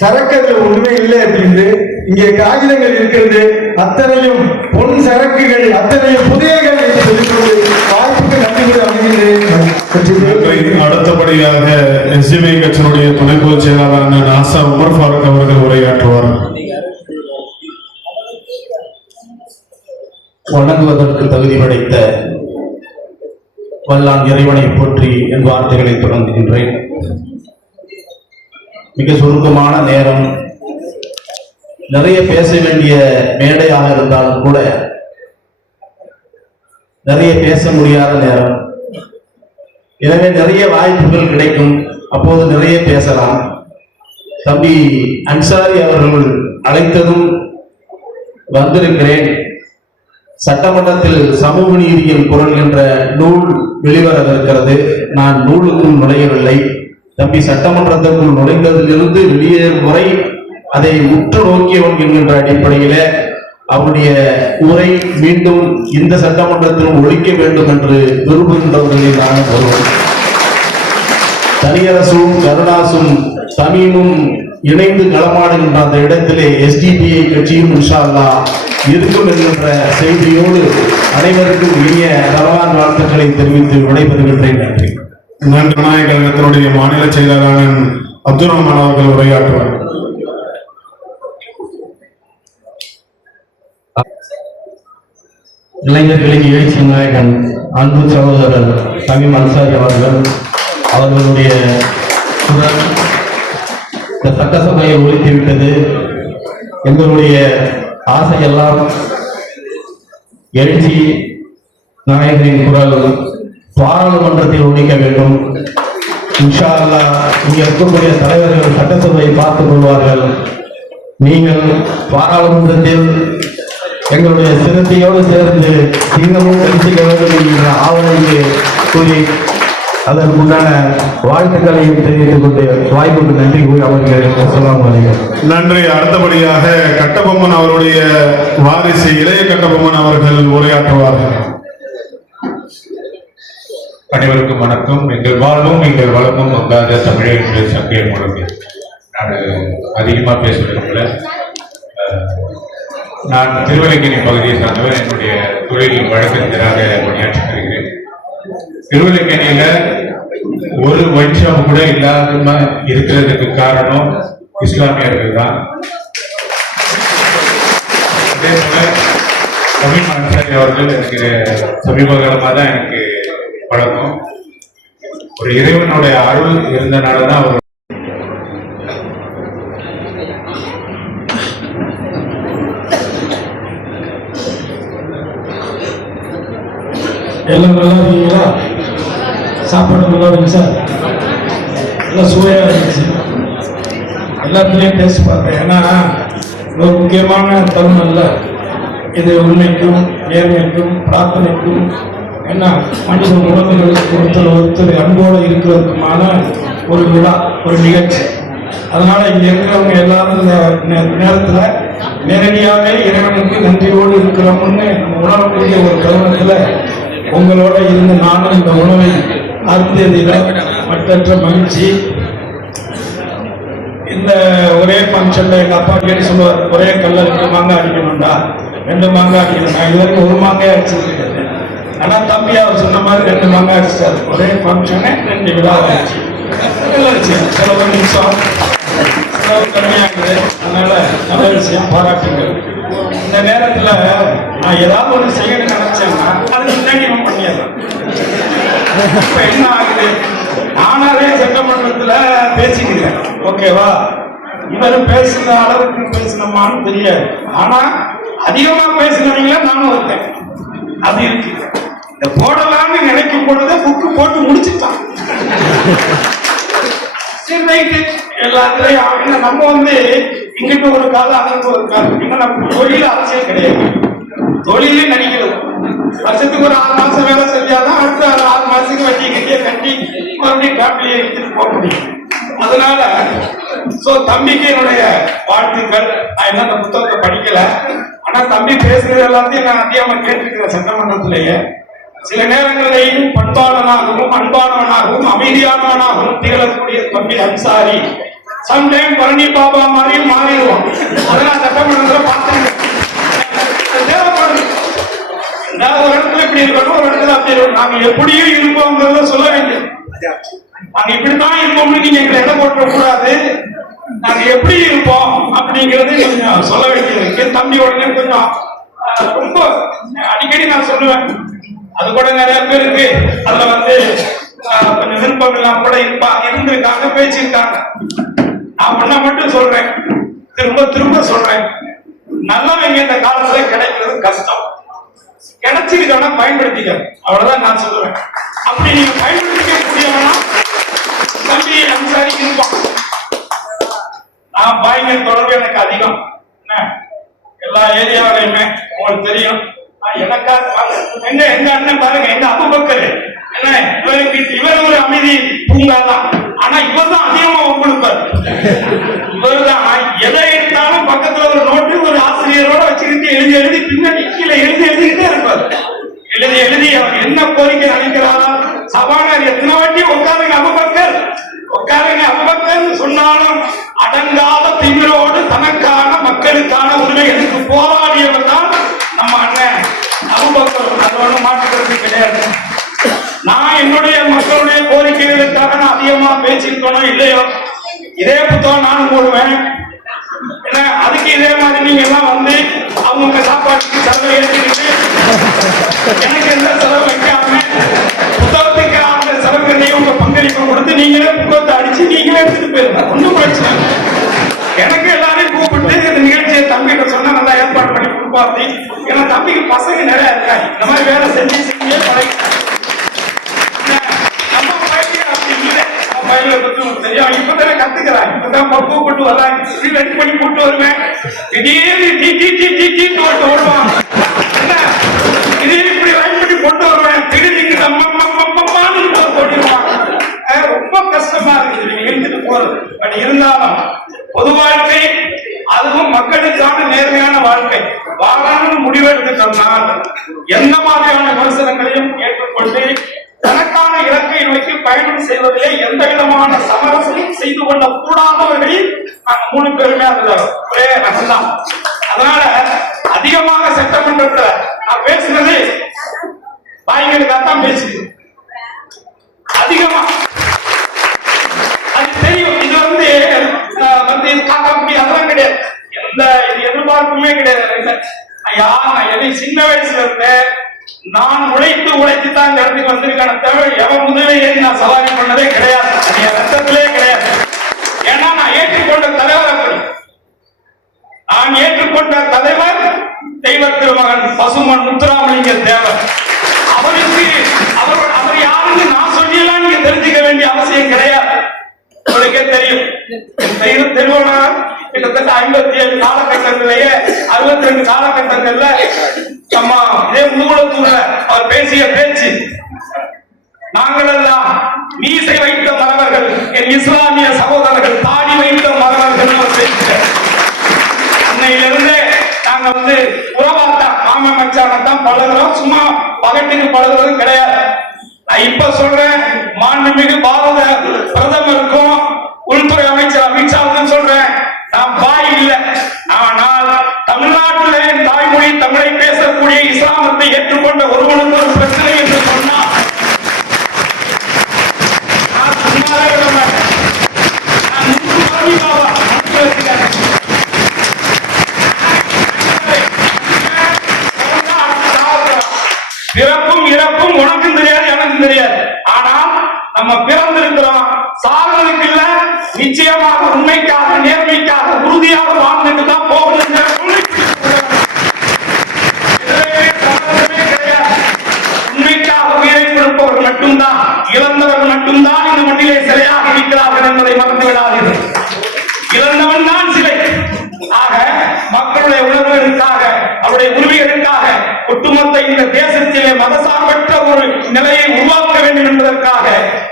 சரக்கு ஒண்ணுமே இல்லை அப்படின்னு. இங்கே காகிதங்கள் இருக்கிறது, அத்தனையும் பொன் சரக்குகள், அத்தனையும் புதையல்கள் என்று சொல்லிக்கொண்டு வாய்ப்புக்கு நன்றி கூட அமைகின்றேன். அடுத்தபடியாக எஸ்டிபி கட்சியினுடைய துணை பொதுச் செயலாளரான நாசா உமர் ஃபாரூக் அவர்கள் உரையாற்றுவார். வணங்குவதற்கு தகுதி படைத்த வல்லான் இறைவனை போற்றி என் வார்த்தைகளை தொடங்குகின்றேன். மிக சுருக்கமான நேரம், நிறைய பேச வேண்டிய மேடையாக இருந்தாலும் கூட நிறைய பேச முடியாத நேரம். எனவே நிறைய வாய்ப்புகள் கிடைக்கும், அப்போது நிறைய பேசலாம். தம்பி அன்சாரி அவர்கள் அழைத்ததும் வந்திருக்கிறேன். சட்டமன்றத்தில் சமூக நீதியின் குரல் என்ற நூல் வெளிவரவிருக்கிறது. நான் நூலுக்குள் நுழையவில்லை. தம்பி சட்டமன்றத்திற்குள் நுழைந்ததிலிருந்து வெளியேறும் வரை அதை உற்று நோக்கியவன் என்கின்ற அடிப்படையில அவருடைய உரை மீண்டும் இந்த சட்டமன்றத்திலும் ஒழிக்க வேண்டும் என்று விரும்புகின்றவர்களில் நான் ஒருவன். தனியரசும் கருணாசும் தமிமும் இணைந்து களமாடுகின்ற அந்த இடத்திலே SDPI கட்சியும் இன்ஷா அல்லாஹ் இருக்கும் என்கின்ற செய்தியோடு அனைவருக்கும் இனிய ரமலான் வாழ்த்துக்களை தெரிவித்து விடைபெறுகின்றேன். நன்றி. நன்றி. ஜனநாயக கழகத்தினுடைய மாநில செயலாளர் அப்துல் ரஹ்மான் அவர்கள் உரையாற்றுவார். இளைஞர்களின் எழுச்சி நாயகன் அன்பு சகோதரர் தமீம் அன்சாரி அவர்களுடைய குரல் இந்த சட்டசபையை ஒழித்துவிட்டது. எங்களுடைய ஆசையெல்லாம் எழுச்சி நாயகனின் குரல் பாராளுமன்றத்தில் ஒழிக்க வேண்டும். இன்ஷா அல்லாஹ் இங்கே இருக்கக்கூடிய தலைவர்கள் சட்டசபையை பார்த்துக் கொள்வார்கள். நீங்கள் பாராளுமன்றத்தில் எங்களுடைய சிறுத்தையோடு சேர்ந்து சிங்கமும் கழிச்சிக்க வேண்டும் என்கிற ஆவலைக்கு கூறி அதற்குண்டான வாழ்த்துக்களையும் தெரிவித்துக் கொண்டு வாய்ப்புக்கு நன்றி கூறி அவர்களுக்கு அஸ்ஸலாமு அலைக்கும். நன்றி. அடுத்தபடியாக கட்டபொம்மன் அவருடைய வாரிசு இளைய கட்டபொம்மன் அவர்கள் உரையாற்றுவார்கள். அனைவருக்கும் வணக்கம். எங்கள் வாழ்வும் எங்கள் வளமும் வந்தாத தமிழர்கள் சங்கைய முழங்கு. நான் அதிகமாக பேச விரும்பல. நான் திருவல்லிக்கேணி பகுதியை சார்ந்தவர். என்னுடைய தொழில் வழக்கறிஞராக பணியாற்றி வருகிறேன். திருவல்லிக்கேணியில ஒரு வம்சம் கூட இல்லாம இருக்கிறதுக்கு காரணம் இஸ்லாமியர்கள் தான். அதே போல தமீம் அன்சாரி அவர்கள் எனக்கு சமீப காலமாக தான் எனக்கு பழக்கம். ஒரு இறைவனுடைய அருள் இருந்தனாலதான் அவர் எல்லாம் நல்லா இருக்கீங்களா? சாப்பாடு நல்லா இருந்துச்சா? எல்லாம் சுவையாக இருந்துச்சு. எல்லாத்துலேயும் டேஸ்ட் பார்த்தேன். ஏன்னா ஒரு முக்கியமான தருணம் இது உண்மைக்கும் நேர்மைக்கும் பிரார்த்தனைக்கும் என்ன மனித உறவுகளுக்கு ஒருத்தர் அன்போடு இருக்கிறதுக்குமான ஒரு விழா, ஒரு நிகழ்ச்சி. அதனால இங்க இருக்கிறவங்க எல்லாரும் இந்த நேரத்துல நேரடியாகவே இறைவனுக்கு நன்றியோடு இருக்கிறோம்னு நம்ம உணரக்கூடிய ஒரு தருணத்துல உங்களோட இருந்து நானும் இந்த உணவை அருந்தியதில மற்றற்ற மகிழ்ச்சி. இந்த ஒரே ஃபங்க்ஷன்ல எங்க அப்பா கேட்டு சொல்லுவார், ஒரே கல்ல 2 மாங்காய் அடிக்கணும்டா, 2 மாங்காய் அடிக்கணும். நான் இது வரைக்கும் 1 மாங்காய் அடிச்சிருக்கேன். ஆனா தம்பி அவர் சொன்ன மாதிரி 2 மாங்காய் அடிச்சிட்டாரு. ஒரே ஃபங்க்ஷனே 2 விழா ஆயிடுச்சு. நல்ல விஷயம். செலவு நிமிஷம் செலவு கம்மியாகுது. அதனால நல்ல விஷயம், பாராட்டுங்கள். இந்த நேரத்துல நான் ஏதாவது ஒன்று செய்யணும்னு நினைச்சேன்னா அதுக்கு முன்னாடி நம்ம பண்ணிடலாம். இப்ப என்ன ஆகுது, நானாவே சட்டமன்றத்துல பேசிக்கிறேன், ஓகேவா? இவரும் பேசுன அளவுக்கு பேசணுமான்னு தெரியாது. ஆனா அதிகமா பேசினவங்கள நானும் இருக்கேன். அது இருக்கு. இந்த போடலாம்னு நினைக்கும் பொழுது புக்கு போட்டு முடிச்சுட்டான். எல்லாத்துலயும் நம்ம இங்கிட்ட ஒரு காலம் அங்கிட்ட ஒரு காலம். இன்னும் நம்ம தொழில் அரசியல் கிடையாது. தொழிலே நடிக்கிறது. வருஷத்துக்கு ஒரு 6 மாசம் வேலை செஞ்சாதான் அடுத்த 6 மாசத்துக்கு வட்டி கட்டிய கட்டி மறுபடியும் ஃபேமிலியை எடுத்துட்டு போக முடியும். அதனால தம்பிக்கு என்னுடைய வாழ்த்துக்கள். நான் என்ன அந்த புத்தகத்தை படிக்கல, ஆனா தம்பி பேசுறது எல்லாத்தையும் நான் அதிகமா கேட்டிருக்கிறேன் சட்டமன்றத்திலேயே. சில நேரங்களிலேயும் பண்பாளனாகவும் அன்பானவனாகவும் அமைதியானவனாகவும் திகழக்கூடிய தம்பி அன்சாரி சம்டைம் பழனி பாபா மாதிரியும் மாறிடுவான். அதெல்லாம் சட்டமன்றத்தில் பார்த்தேன். தேவைப்படுது. ஒரு இடத்துல இப்படி இருக்கணும், ஒரு இடத்துல அப்படி இருக்கணும். நாங்க எப்படியும் இருப்போங்கிறத சொல்ல வேண்டியது. நாங்க இப்படித்தான் இருப்போம்னு நீங்க எங்களை இடம் போட்ட கூடாது. நாங்க எப்படி இருப்போம் அப்படிங்கறது கொஞ்சம் சொல்ல வேண்டியது. தம்பி உடனே கொஞ்சம் ரொம்ப அடிக்கடி நான் சொல்லுவேன். அது கூட நிறைய பேருக்கு அதுல கொஞ்சம் விருப்பம் இல்லாம கூட இருந்திருக்காங்க, பேசியிருக்காங்க. நான் ஒன்ன மட்டும் சொல்றேன், திரும்ப திரும்ப சொல்றேன், நல்லவங்க இந்த காலத்துல கிடைக்கிறது கஷ்டம். கிடைச்சிருக்கா பயன்படுத்திக்க, அவ்வளவுதான் நான் சொல்லுவேன். அப்படி நீங்க பயன்படுத்திக்க கூடியவனா தம்பி அன்சாரி இருப்பான். நான் பாய்ங்க தொடர்பு எனக்கு அதிகம். எல்லா ஏரியாவிலையுமே உங்களுக்கு தெரியும். எனக்கா எங்க அண்ணன் பாருங்க, எங்க அபுபக்கர் என்ன இவர் ஒரு அமைதி பூங்கா தான். ஆனா இவர் தான் அதிகமா ஒப்புடுப்பார். இவர் தான் எதை எடுத்தாலும் பக்கத்துல ஒரு நோட்டு ஒரு ஆசிரியரோட வச்சுக்கிட்டு எழுதி பின்னாடி கீழே எழுதிக்கிட்டே இருப்பார். எழுதி அவர் என்ன கோரிக்கை நினைக்கிறாரோ, சபாநாயகர் எத்தனை வாட்டி உட்காருங்க அபுபக்கர் உட்காருங்க. அபூபக்கர் சொன்னாலும் அடங்காத திமிரோடு தனக்கான மக்களுக்கான உரிமைகளுக்கு போராடியவர் தான் நம்ம அண்ணன் அபூபக்கர். அது ஒன்றும் மாற்றுக்கிறது கிடையாது. நான் என்னுடைய மக்களுடைய கோரிக்கைகளுக்காக நான் அதிகமா பேசியிருக்கணும் இல்லையோ, இதே புத்தகம் நானும் போடுவேன். அதுக்கு இதே மாதிரி நீங்க எல்லாம் வந்து அவங்க சாப்பாட்டுக்கு செலவு ஏற்றிட்டு எனக்கு எந்த செலவு வைக்காம புத்தகத்துக்கு அந்த செலவுகளையும் உங்க பங்களிப்பை கொடுத்து நீங்களே புத்தகத்தை அடிச்சு நீங்களே எடுத்துட்டு போயிருங்க. ஒன்றும் பிரச்சனை. எனக்கு எல்லாரையும் கூப்பிட்டு இந்த நிகழ்ச்சியை தம்பிகிட்ட சொன்னா நல்லா ஏற்பாடு பண்ணி கொடுப்பாரு. ஏன்னா தம்பிக்கு பசங்க நிறைய இருக்காங்க. இந்த மாதிரி வேலை செஞ்சு செஞ்சே பழகி தெரியும். இப்பதானே கத்துக்கிறான். இப்பதான் கூப்பிட்டு வர்றாங்க. ரெடி பண்ணி கூப்பிட்டு வருவேன். திடீர்னு ஓடுவான். இதே இப்படி லைன் பண்ணி கொண்டு வருவேன். திடீர்னு ஓடிடுவான். ரொம்ப கஷ்டமா இருக்குது நீங்க எழுந்துட்டு போறது. பட் இருந்தாலும் பொது வாழ்க்கை, அதுவும் மக்களுக்கான நேர்மையான வாழ்க்கை வாழணும்னு முடிவெடுத்துட்டோம்னால் எந்த மாதிரியான விமர்சனங்களையும் ஏற்றுக்கொண்டு தனக்கான இலக்கை நோக்கி பயணம் செய்வதிலே எந்த விதமான சமரசம் செய்து கொள்ள கூடாதவர்களில் நாங்க 3 பேருமே அதுல ஒரே ரகம்தான். அதனால அதிகமாக சட்டமன்றத்தில் நான் பேசுனது பாய்களுக்காகத்தான் பேசுது. அதிகமா அது தெரியும். இது வந்து காக்கக்கூடிய அதெல்லாம் கிடையாது. எந்த எதிர்பார்ப்புமே கிடையாது. ஐயா, நான் எதை சின்ன வயசுல இருந்தேன். நான் உழைத்து தான் இந்த இடத்துக்கு வந்திருக்கான தவிர எவன் முதலிலே நான் சவாரி பண்ணதே கிடையாது. என் ரத்தத்திலே கிடையாது. ஏன்னா நான் ஏற்றுக்கொண்ட தலைவர் அப்படி. நான் ஏற்றுக்கொண்ட தலைவர் தெய்வ திருமகன் பசுமன் முத்துராமலிங்க தேவர். அவருக்கு அவர் யாருன்னு நான் சொல்லியெல்லாம் நீங்க தெரிஞ்சுக்க வேண்டிய அவசியம் கிடையாது. உங்களுக்கே தெரியும். திருவண்ணாமலை கிட்டத்தட்ட 57 காலகட்டத்திலேயே 62 காலகட்டங்கள்ல நம்ம இதே முதுகுளத்தூர்ல அவர் பேசிய பேச்சு, நாங்கள் எல்லாம் மீசை வைத்த மறவர்கள், என் இஸ்லாமிய சகோதரர்கள் தாடி வைத்த மறவர்கள் அவர் பேசுகிறார். அன்னையிலிருந்தே நாங்க வந்து உறவாத்தான் மாம மச்சானத்தான் பழகிறோம். சும்மா பகட்டுக்கு பழகிறது கிடையாது. நான் இப்ப சொல்றேன், மாண்புமிகு பாரத பிரதமருக்கும் உள்துறை அமைச்சர் அமித்ஷாவுக்கும் சொல்றேன், நான் பாய் இல்லை. ஆனால் தமிழ்நாட்டிலே தாய்மொழி தமிழை பேசக்கூடிய இஸ்லாமத்தை ஏற்றுக்கொண்ட ஒருவனுக்கு ஒரு பிரச்சனை என்று சொன்னால் நான் சும்மாவே விட மாட்டேன். பிறப்பும் இறப்பும் உனக்கும் தெரியாது எனக்கும் தெரியாது. ஆனால் நம்ம பிறந்திருக்கிறோம், சாதனைக்கு இல்ல, நிச்சயமாக உண்மைக்காக நேர்மைக்காக உறுதியாக வாழ்ந்துட்டு தான் போகணும். உண்மைக்காக உயிரை கொடுப்பவர்கள் மட்டும்தான், இழந்தவர்கள் மட்டும்தான் இந்த மண்ணிலே சிலையாக இருக்கிறார்கள் என்பதை மறந்து விடாதீர்கள். இழந்தவன் தான் சிலை. ஆக மக்களுடைய உணர்வுகளுக்காக, அவருடைய உரிமைகளுக்காக, ஒட்டுமொத்த இந்த தேசத்திலே மதசார்பற்ற ஒரு நிலையை உருவாக்க வேண்டும் என்பதற்காக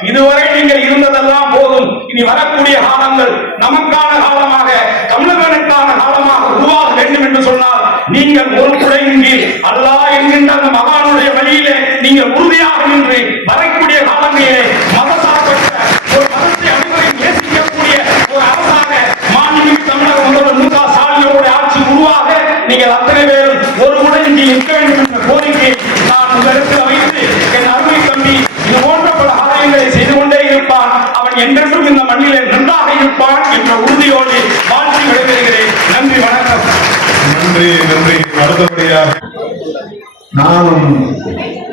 இதுவரை நீங்கள் இருந்ததெல்லாம் போதும். இனி வரக்கூடிய காலங்கள் நமக்கான காலமாக, தமிழர்களுக்கான காலமாக உருவாக வேண்டும் என்று சொன்னால் நீங்கள் ஒரு குறையின்றி அல்லாஹ் என்கின்ற அந்த மகானுடைய வழியிலே நீங்கள் உறுதியாக நின்று வரக்கூடிய காலங்களிலே மதசார்பற்ற ஒரு மதத்தை அனைவரையும் நேசிக்கக்கூடிய ஒரு அரசாக மாண்புமிகு தமிழக முதல்வர் மு க ஸ்டாலினுடைய ஆட்சி உருவாக நீங்கள் அத்தனை பேரும் ஒரு குறையின்றி நிற்க வேண்டும் என்ற கோரிக்கை நான் உங்களிடத்தில் வைத்து, என் அருமை தம்பி இது போன்ற பல ஆலயங்களை செய்து கொண்டே இருப்பான், அவன் என்றென்றும் இந்த மண்ணிலே நன்றாக இருப்பான் என்ற உறுதியோடு வாழ்த்து விடைபெறுகிறேன். நன்றி, வணக்கம். நன்றி. அடுத்தபடியாக நானும்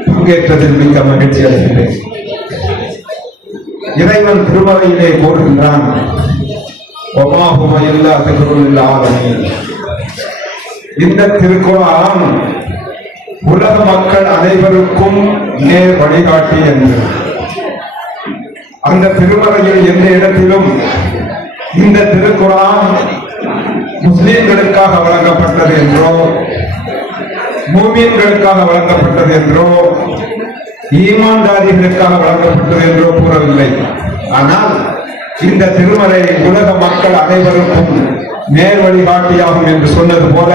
பங்கேற்றதில் மிக்க மகிழ்ச்சி அடைகிறேன். இறைவன் திருமலையிலே கூறுகின்றான், இந்த திருக்குறான் உலக மக்கள் அனைவருக்கும் நேர் வழிகாட்டி என்று. அந்த திருமலையில் எந்த இடத்திலும் இந்த திருக்குறான் முஸ்லிம்களுக்காக வழங்கப்பட்டது என்றோ, மூமின்களுக்காக வழங்கப்பட்டது என்றோ, ஈமான்தாரிகளுக்காக வழங்கப்பட்டது என்றோ கூறவில்லை. ஆனால் இந்த திருமலை உலக மக்கள் அனைவருக்கும் நேர் வழிகாட்டியாகும் என்று சொன்னது போல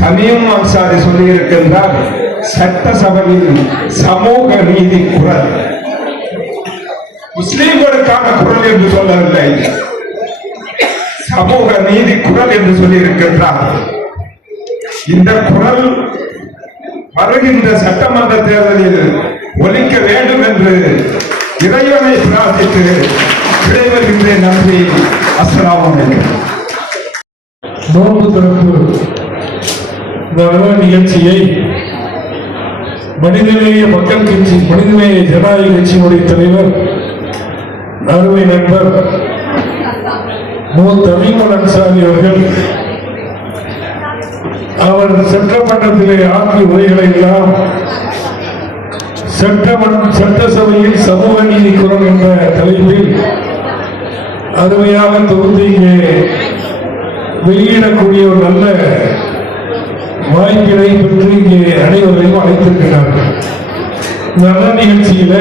தமீம் அன்சாரி சொல்லியிருக்கின்றார், சட்டசபையில் சமூக நீதி குரல் முஸ்லிம்களுக்காக மக்களுக்கான குரல் என்று சொல்லவில்லை, சமூக நீதி குரல் என்று சொல்லி இருக்கின்றார். இந்த குரல் வருகின்ற சட்டமன்ற தேர்தலில் ஒலிக்க வேண்டும் என்று இறைவனை பிரார்த்தித்து விடைபெறுகின்றேன். நன்றி. அஸ்ஸலாமு அலைக்கும். நோன்பு திறப்பு இந்த விழா நிகழ்ச்சியை மனிதநேய மக்கள் கட்சி, மனிதநேய ஜனநாயக கட்சியினுடைய தலைவர் அருமை நண்பர் தமீமுல் அன்சாரி அவர்கள் அவர் சட்டமன்றத்திலே ஆற்றிய உரைகளை எல்லாம் சட்டசபையில் சமூக நீதி குரல் என்ற தலைப்பில் அருமையாக தொகுத்து இங்கே வெளியிடக்கூடிய ஒரு நல்ல வாய்ப்பினை பெற்று இங்கே அனைவரையும் அழைத்திருக்கிறார்கள். நல்ல நிகழ்ச்சியில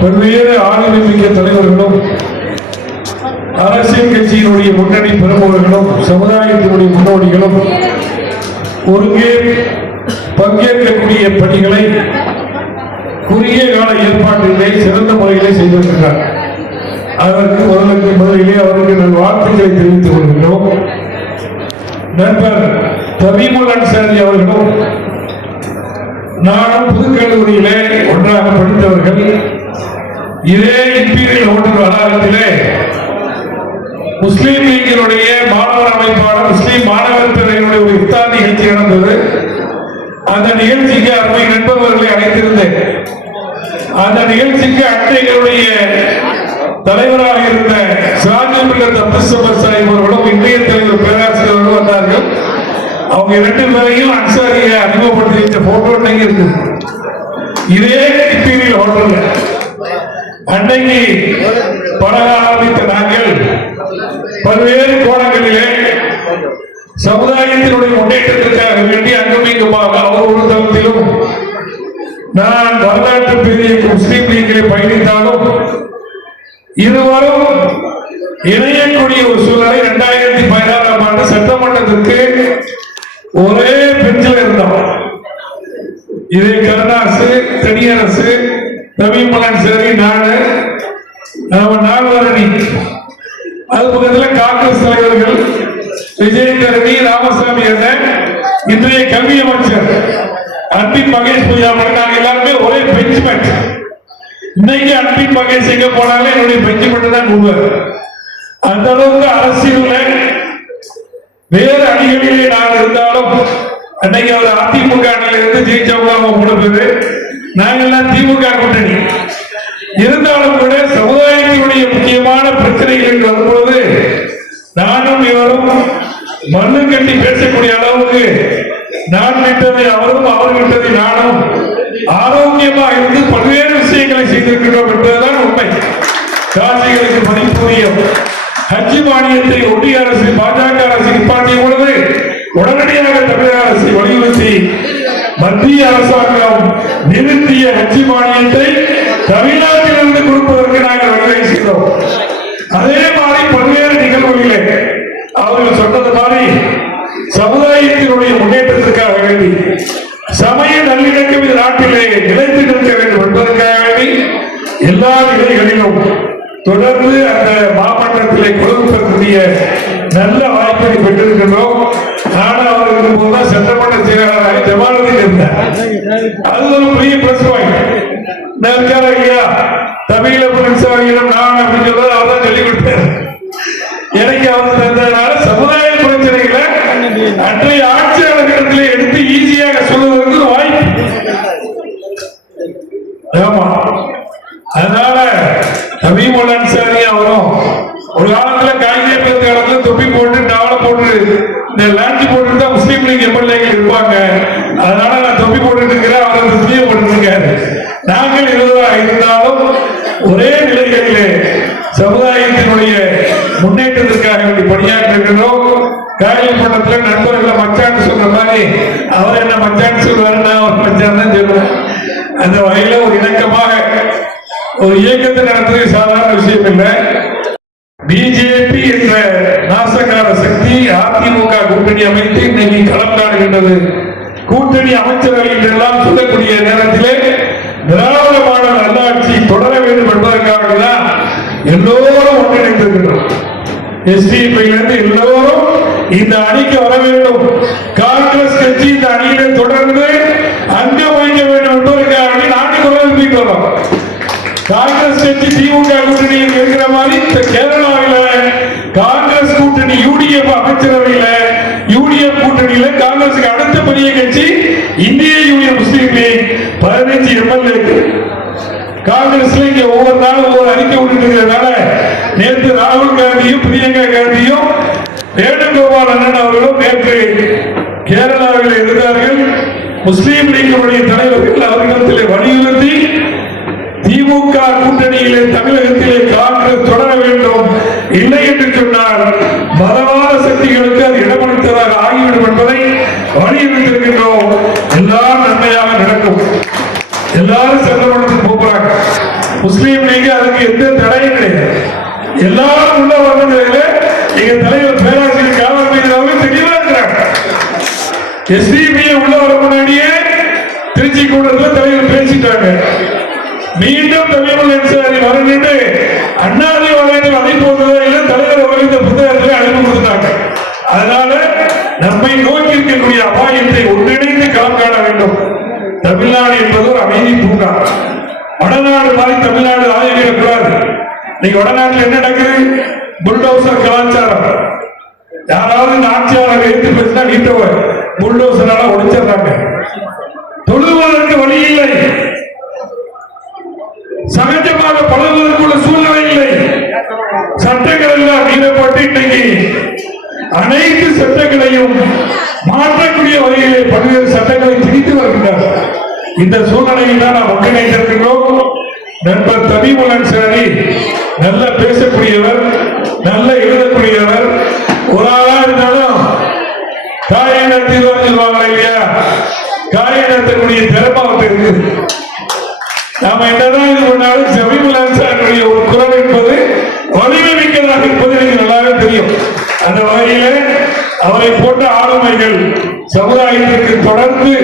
பல்வேறு ஆளுமைமிக்க தலைவர்களும் அரசியல் கட்சியினுடைய முன்னணி பிரமுகர்களும் சமுதாயத்தினுடைய முன்னோடிகளும் ஒருங்கே பங்கேற்கக்கூடிய பணிகளை குறுகிய கால ஏற்பாட்டிலே சிறந்த முறையிலே செய்திருக்கிறார். அதற்கு முதலிலே அவருக்கு நல் வாழ்த்துக்களை தெரிவித்துக் கொள்கிறோம். நண்பர் தமீமுல் அன்சாரி அவர்களும் நானும் புதுக்கல்லூரியிலே ஒன்றாக படித்தவர்கள். இதே இம்பீரியல் ஹோட்டல் வளாகத்திலே முஸ்லீம் லீக்கினுடைய மாணவர் அமைப்பாளர் முஸ்லீம் மாணவர் பேரவையினுடைய ஒரு இஃப்தார் நிகழ்ச்சி நடந்தது. அந்த நிகழ்ச்சிக்கு அருமை நண்பர்களை அழைத்திருந்தேன். அந்த நிகழ்ச்சிக்கு அட்டைகளுடைய தலைவராக இருந்த சாஜில் மில்லத் அப்துல் சமத் சாஹிப் அவர்களும் இந்திய தலைவர் பேராசிரியர் வந்தார்கள். அவங்க இரண்டு பேரையும் அன்சாரியை அறிமுகப்படுத்தி போட்டோ இருக்கு. இதே இம்பீரியல் ஹோட்டல்ல அன்னைக்கு பழக ஆரம்பித்த நாங்கள் பல்வேறு கோணங்களிலே சமுதாயத்தினுடைய முன்னேற்றத்திற்காக வேண்டி அங்குமிங்குமாக அவர் ஒரு தளத்திலும் நான் வரலாற்று பெரிய முஸ்லீம் லீக்கிலே பயணித்தாலும் இருவரும் இணையக்கூடிய ஒரு சூழலை 2016ஆம் ஆண்டு சட்டமன்றத்திற்கு ஒரே பெஞ்சில் இருந்தோம். இதே கருணாசு, தனியரசு, தமீமுல் அன்சாரி, நால்வரணி, அது பக்கத்தில் காங்கிரஸ் தலைவர்கள் விஜயதரணி, ராமசாமி அண்ணன், இன்றைய கல்வி அமைச்சர் அன்பின் மகேஷ் பூஜா நாங்கள் எல்லாருமே ஒரே பெஞ்ச்மெண்ட். இன்னைக்கு அன்பின் மகேஷ் எங்க போனாலும் என்னுடைய பெஞ்ச்மெண்ட் தான் கூடுவார். அந்த அளவுக்கு அரசியல் வேறு அணிகளிலே நான் இருந்தாலும் அன்னைக்கு அவர் அதிமுக அணியிலிருந்து ஜெயிச்சவங்க 3 பேரு, நாங்கெல்லாம் திமுக கூட்டணி இருந்தாலும் கூட சமுதாயத்தினுடைய முக்கியமான பிரச்சனைகள் வரும்போது நானும் இவரும் மண்ணு கட்டி பேசக்கூடிய அளவுக்கு நான் விட்டதை அவரும் அவர் விட்டதை நானும் ஆரோக்கியமாக இருந்து பல்வேறு விஷயங்களை செய்திருக்கிறோம் என்பதுதான் உண்மை. காசிகளுக்கு பணிபுரியும் ஹஜ் மானியத்தை ஒன்றிய அரசு பாஜக அரசு நிப்பாட்டிய பொழுது உடனடியாக தமிழக அரசு வலியுறுத்தி மத்திய அரசாங்கம் நிறுத்திய ஹஜ் மானியத்தை தமிழ்நாட்டிலிருந்து கொடுப்பதற்கு நாங்கள் வழிவகை செய்தோம். அதே மாதிரி பல்வேறு நிகழ்வுகளிலே அவர்கள் சொன்னது மாதிரி சமுதாயத்தினுடைய முன்னேற்றத்திற்காக வேண்டி சமய நல்லிணக்கம் இந்த நாட்டிலே நிலைத்து நிற்க வேண்டும் என்பதற்காக வேண்டி எல்லா நிலைகளிலும் தொடர்ந்து அந்த மாமன்றத்திலே கொடுக்கக்கூடிய நல்ல வாய்ப்பை பெற்றிருக்கிறோம். நானும் அவர் இருக்கும் போதுதான் சட்டமன்ற செயலாளராக ஜமாலத்தில் இருந்தேன். அது ஒரு பெரிய பிளஸ் பாயிண்ட். இல்லையா தமீமுல் அன்சாரியிடம் நான் அப்படின்னு சொல்றது அவர் தான் சொல்லிக் கொடுத்தார். எனக்கு அவர் தந்ததுனால சமுதாய பிரச்சனைகளை அன்றைய ஆட்சியாளர்களிடத்திலே எடுத்து ஈஸியாக சொல்வதற்கு வாய்ப்பு. ஆமா, அதனால தமீமுல் அன்சாரி அவரும் ஒரு காலத்துல காய்கறி காலத்துல தொப்பி போட்டு டவலை போட்டு இந்த லாஞ்சி போட்டு தான் முஸ்லீம் லீக் எம்எல்ஏக்கள் இருப்பாங்க. அதனால நான் தொப்பி போட்டுட்டு இருக்கிறேன், அவர் முஸ்லீம் போட்டு இருக்காரு. நாங்கள் இருவராக இருந்தாலும் ஒரே நிலைகளிலே சமுதாயத்தினுடைய முன்னேற்றத்திற்காக வேண்டி பணியாற்றுகிறோம். காயல்பட்டத்தில் நண்பர்கள் மச்சான்னு சொல்ற மாதிரி அவர் என்ன மச்சான்னு சொல்வாரு, நான் அவர் மச்சான் தான் சொல்லுவேன். அந்த வகையில ஒரு இணக்கமாக ஒரு இயக்கத்தை நடத்துவது சாதாரண விஷயம் இல்லை. பிஜேபி என்ற நாசகார சக்தி அதிமுக கூட்டணி அமைத்து இன்னைக்கு களம் காணுகின்றது. கூட்டணி அமைச்சர்கள் எல்லாம் சொல்லக்கூடிய நேரத்திலே திராவிட மாடல் நல்லாட்சி தொடர வேண்டும் என்பதற்காக எஸ்டிபியிலிருந்து எல்லோரும் இந்த அணிக்கு வர வேண்டும். காங்கிரஸ் கட்சி இந்த அணியில தொடர்ந்து அங்கம் வகிக்க வேண்டும் என்பதற்காக நாட்டு குரல் எழுப்பிட்டு வரோம். காங்கிரஸ் கட்சி திமுக கூட்டணியில் இருக்கிற மாதிரி கேரளாவில் காங்கிரஸ் கூட்டணி யூடிஎஃப் அமைச்சரவையில் யூடிஎஃப் கூட்டணியில காங்கிரசுக்கு அடுத்த பெரிய கட்சி இந்திய யூனியன் முஸ்லீம் லீக் 15 எம்எல்ஏ. காங்கிரஸ்ல இங்க ஒவ்வொரு நாளும் ஒவ்வொரு அறிக்கை விட்டு இருக்கிறதுனால நேற்று ராகுல் காந்தியும் பிரியங்கா காந்தியும் வேணுகோபால் அண்ணன் அவர்களும் நேற்று கேரளாவில் இருந்தார்கள். முஸ்லீம் லீக்கினுடைய தலைவர்கள் அவர்களிடத்திலே வலியுறுத்தி திமுக கூட்டணியிலே தமிழகத்திலே காங்கிரஸ் தொடர வேண்டும், இல்லை என்று சொன்னால் மதவாத சக்திகளுக்கு அது இடமளித்ததாக ஆகிவிடும் என்பதை வலியுறுத்தியிருக்கின்றோம். எல்லாம் நன்மையாக நடக்கும். எல்லாரும் சட்டமன்றத்துக்கு போகிறாங்க. முஸ்லீம் லீக் அதுக்கு எந்த தடையும் கிடையாது. எல்லாரும் உள்ள வந்ததில் எங்க தலைவர் பேராசிரியர் காவல் மீது தெளிவா இருக்கிறாங்க. எஸ்டிபி உள்ள வர முன்னாடியே திருச்சி கூட்டத்தில் தலைவர் பேசிட்டாங்க. மீண்டும் தமிழ் அன்சாரி வரணுட்டு அண்ணாதி வகையில் அழைப்பு வந்ததா இல்லை, தலைவர் அவர்கள் இந்த புத்தகத்தில் அழைப்பு கொடுத்தாங்க. அதனால நம்மை நோக்கி இருக்கக்கூடிய அபாயத்தை ஒன்றிணைந்து களம் காண வேண்டும். தமிழ்நாடு என்பது ஒரு அமைதி பூங்கா. வடநாடு மாதிரி தமிழ்நாடு ஆகிவிடக்கூடாது. நீங்க வடநாட்டில் என்ன நடக்குது? புல்டோசர் கலாச்சாரம். யாராவது இந்த ஆட்சியாளர் எடுத்து பேசினா வீட்டவர் புல்டோசரால உடைச்சிடுறாங்க. தொழுவதற்கு வழி இல்லை, சகஜமாக பழகுவதற்குள்ள சூழ்நிலை இல்லை. சட்டங்கள் எல்லாம் மீறப்பட்டு இன்னைக்கு அனைத்து சட்டங்களையும் மாற்றக்கூடிய வகையிலே பல்வேறு சட்டங்களை திணித்து வருகின்றனர். இந்த சூழ்நிலையில் தான் நாம் ஒன்றிணைந்திருக்கிறோம். நண்பர் தமிழ் அன்சாரி நல்ல பேசக்கூடியவர், நல்ல எழுதக்கூடியவர். ஒரு ஆளா இருந்தாலும் காயினத்தில் சொல்லுவாங்க இல்லையா, காயினத்தக்கூடிய திறமை இருக்கு. நாம என்னதான் இது பண்ணாலும் தமிழ் அன்சாரியுடைய ஒரு குரல் என்பது வலிமை மிக்கதாக இருப்பது எனக்கு நல்லாவே தெரியும். அந்த வகையில அவரை போன்ற ஆளுமைகள் சமுதாயத்திற்கு தொடர்ந்து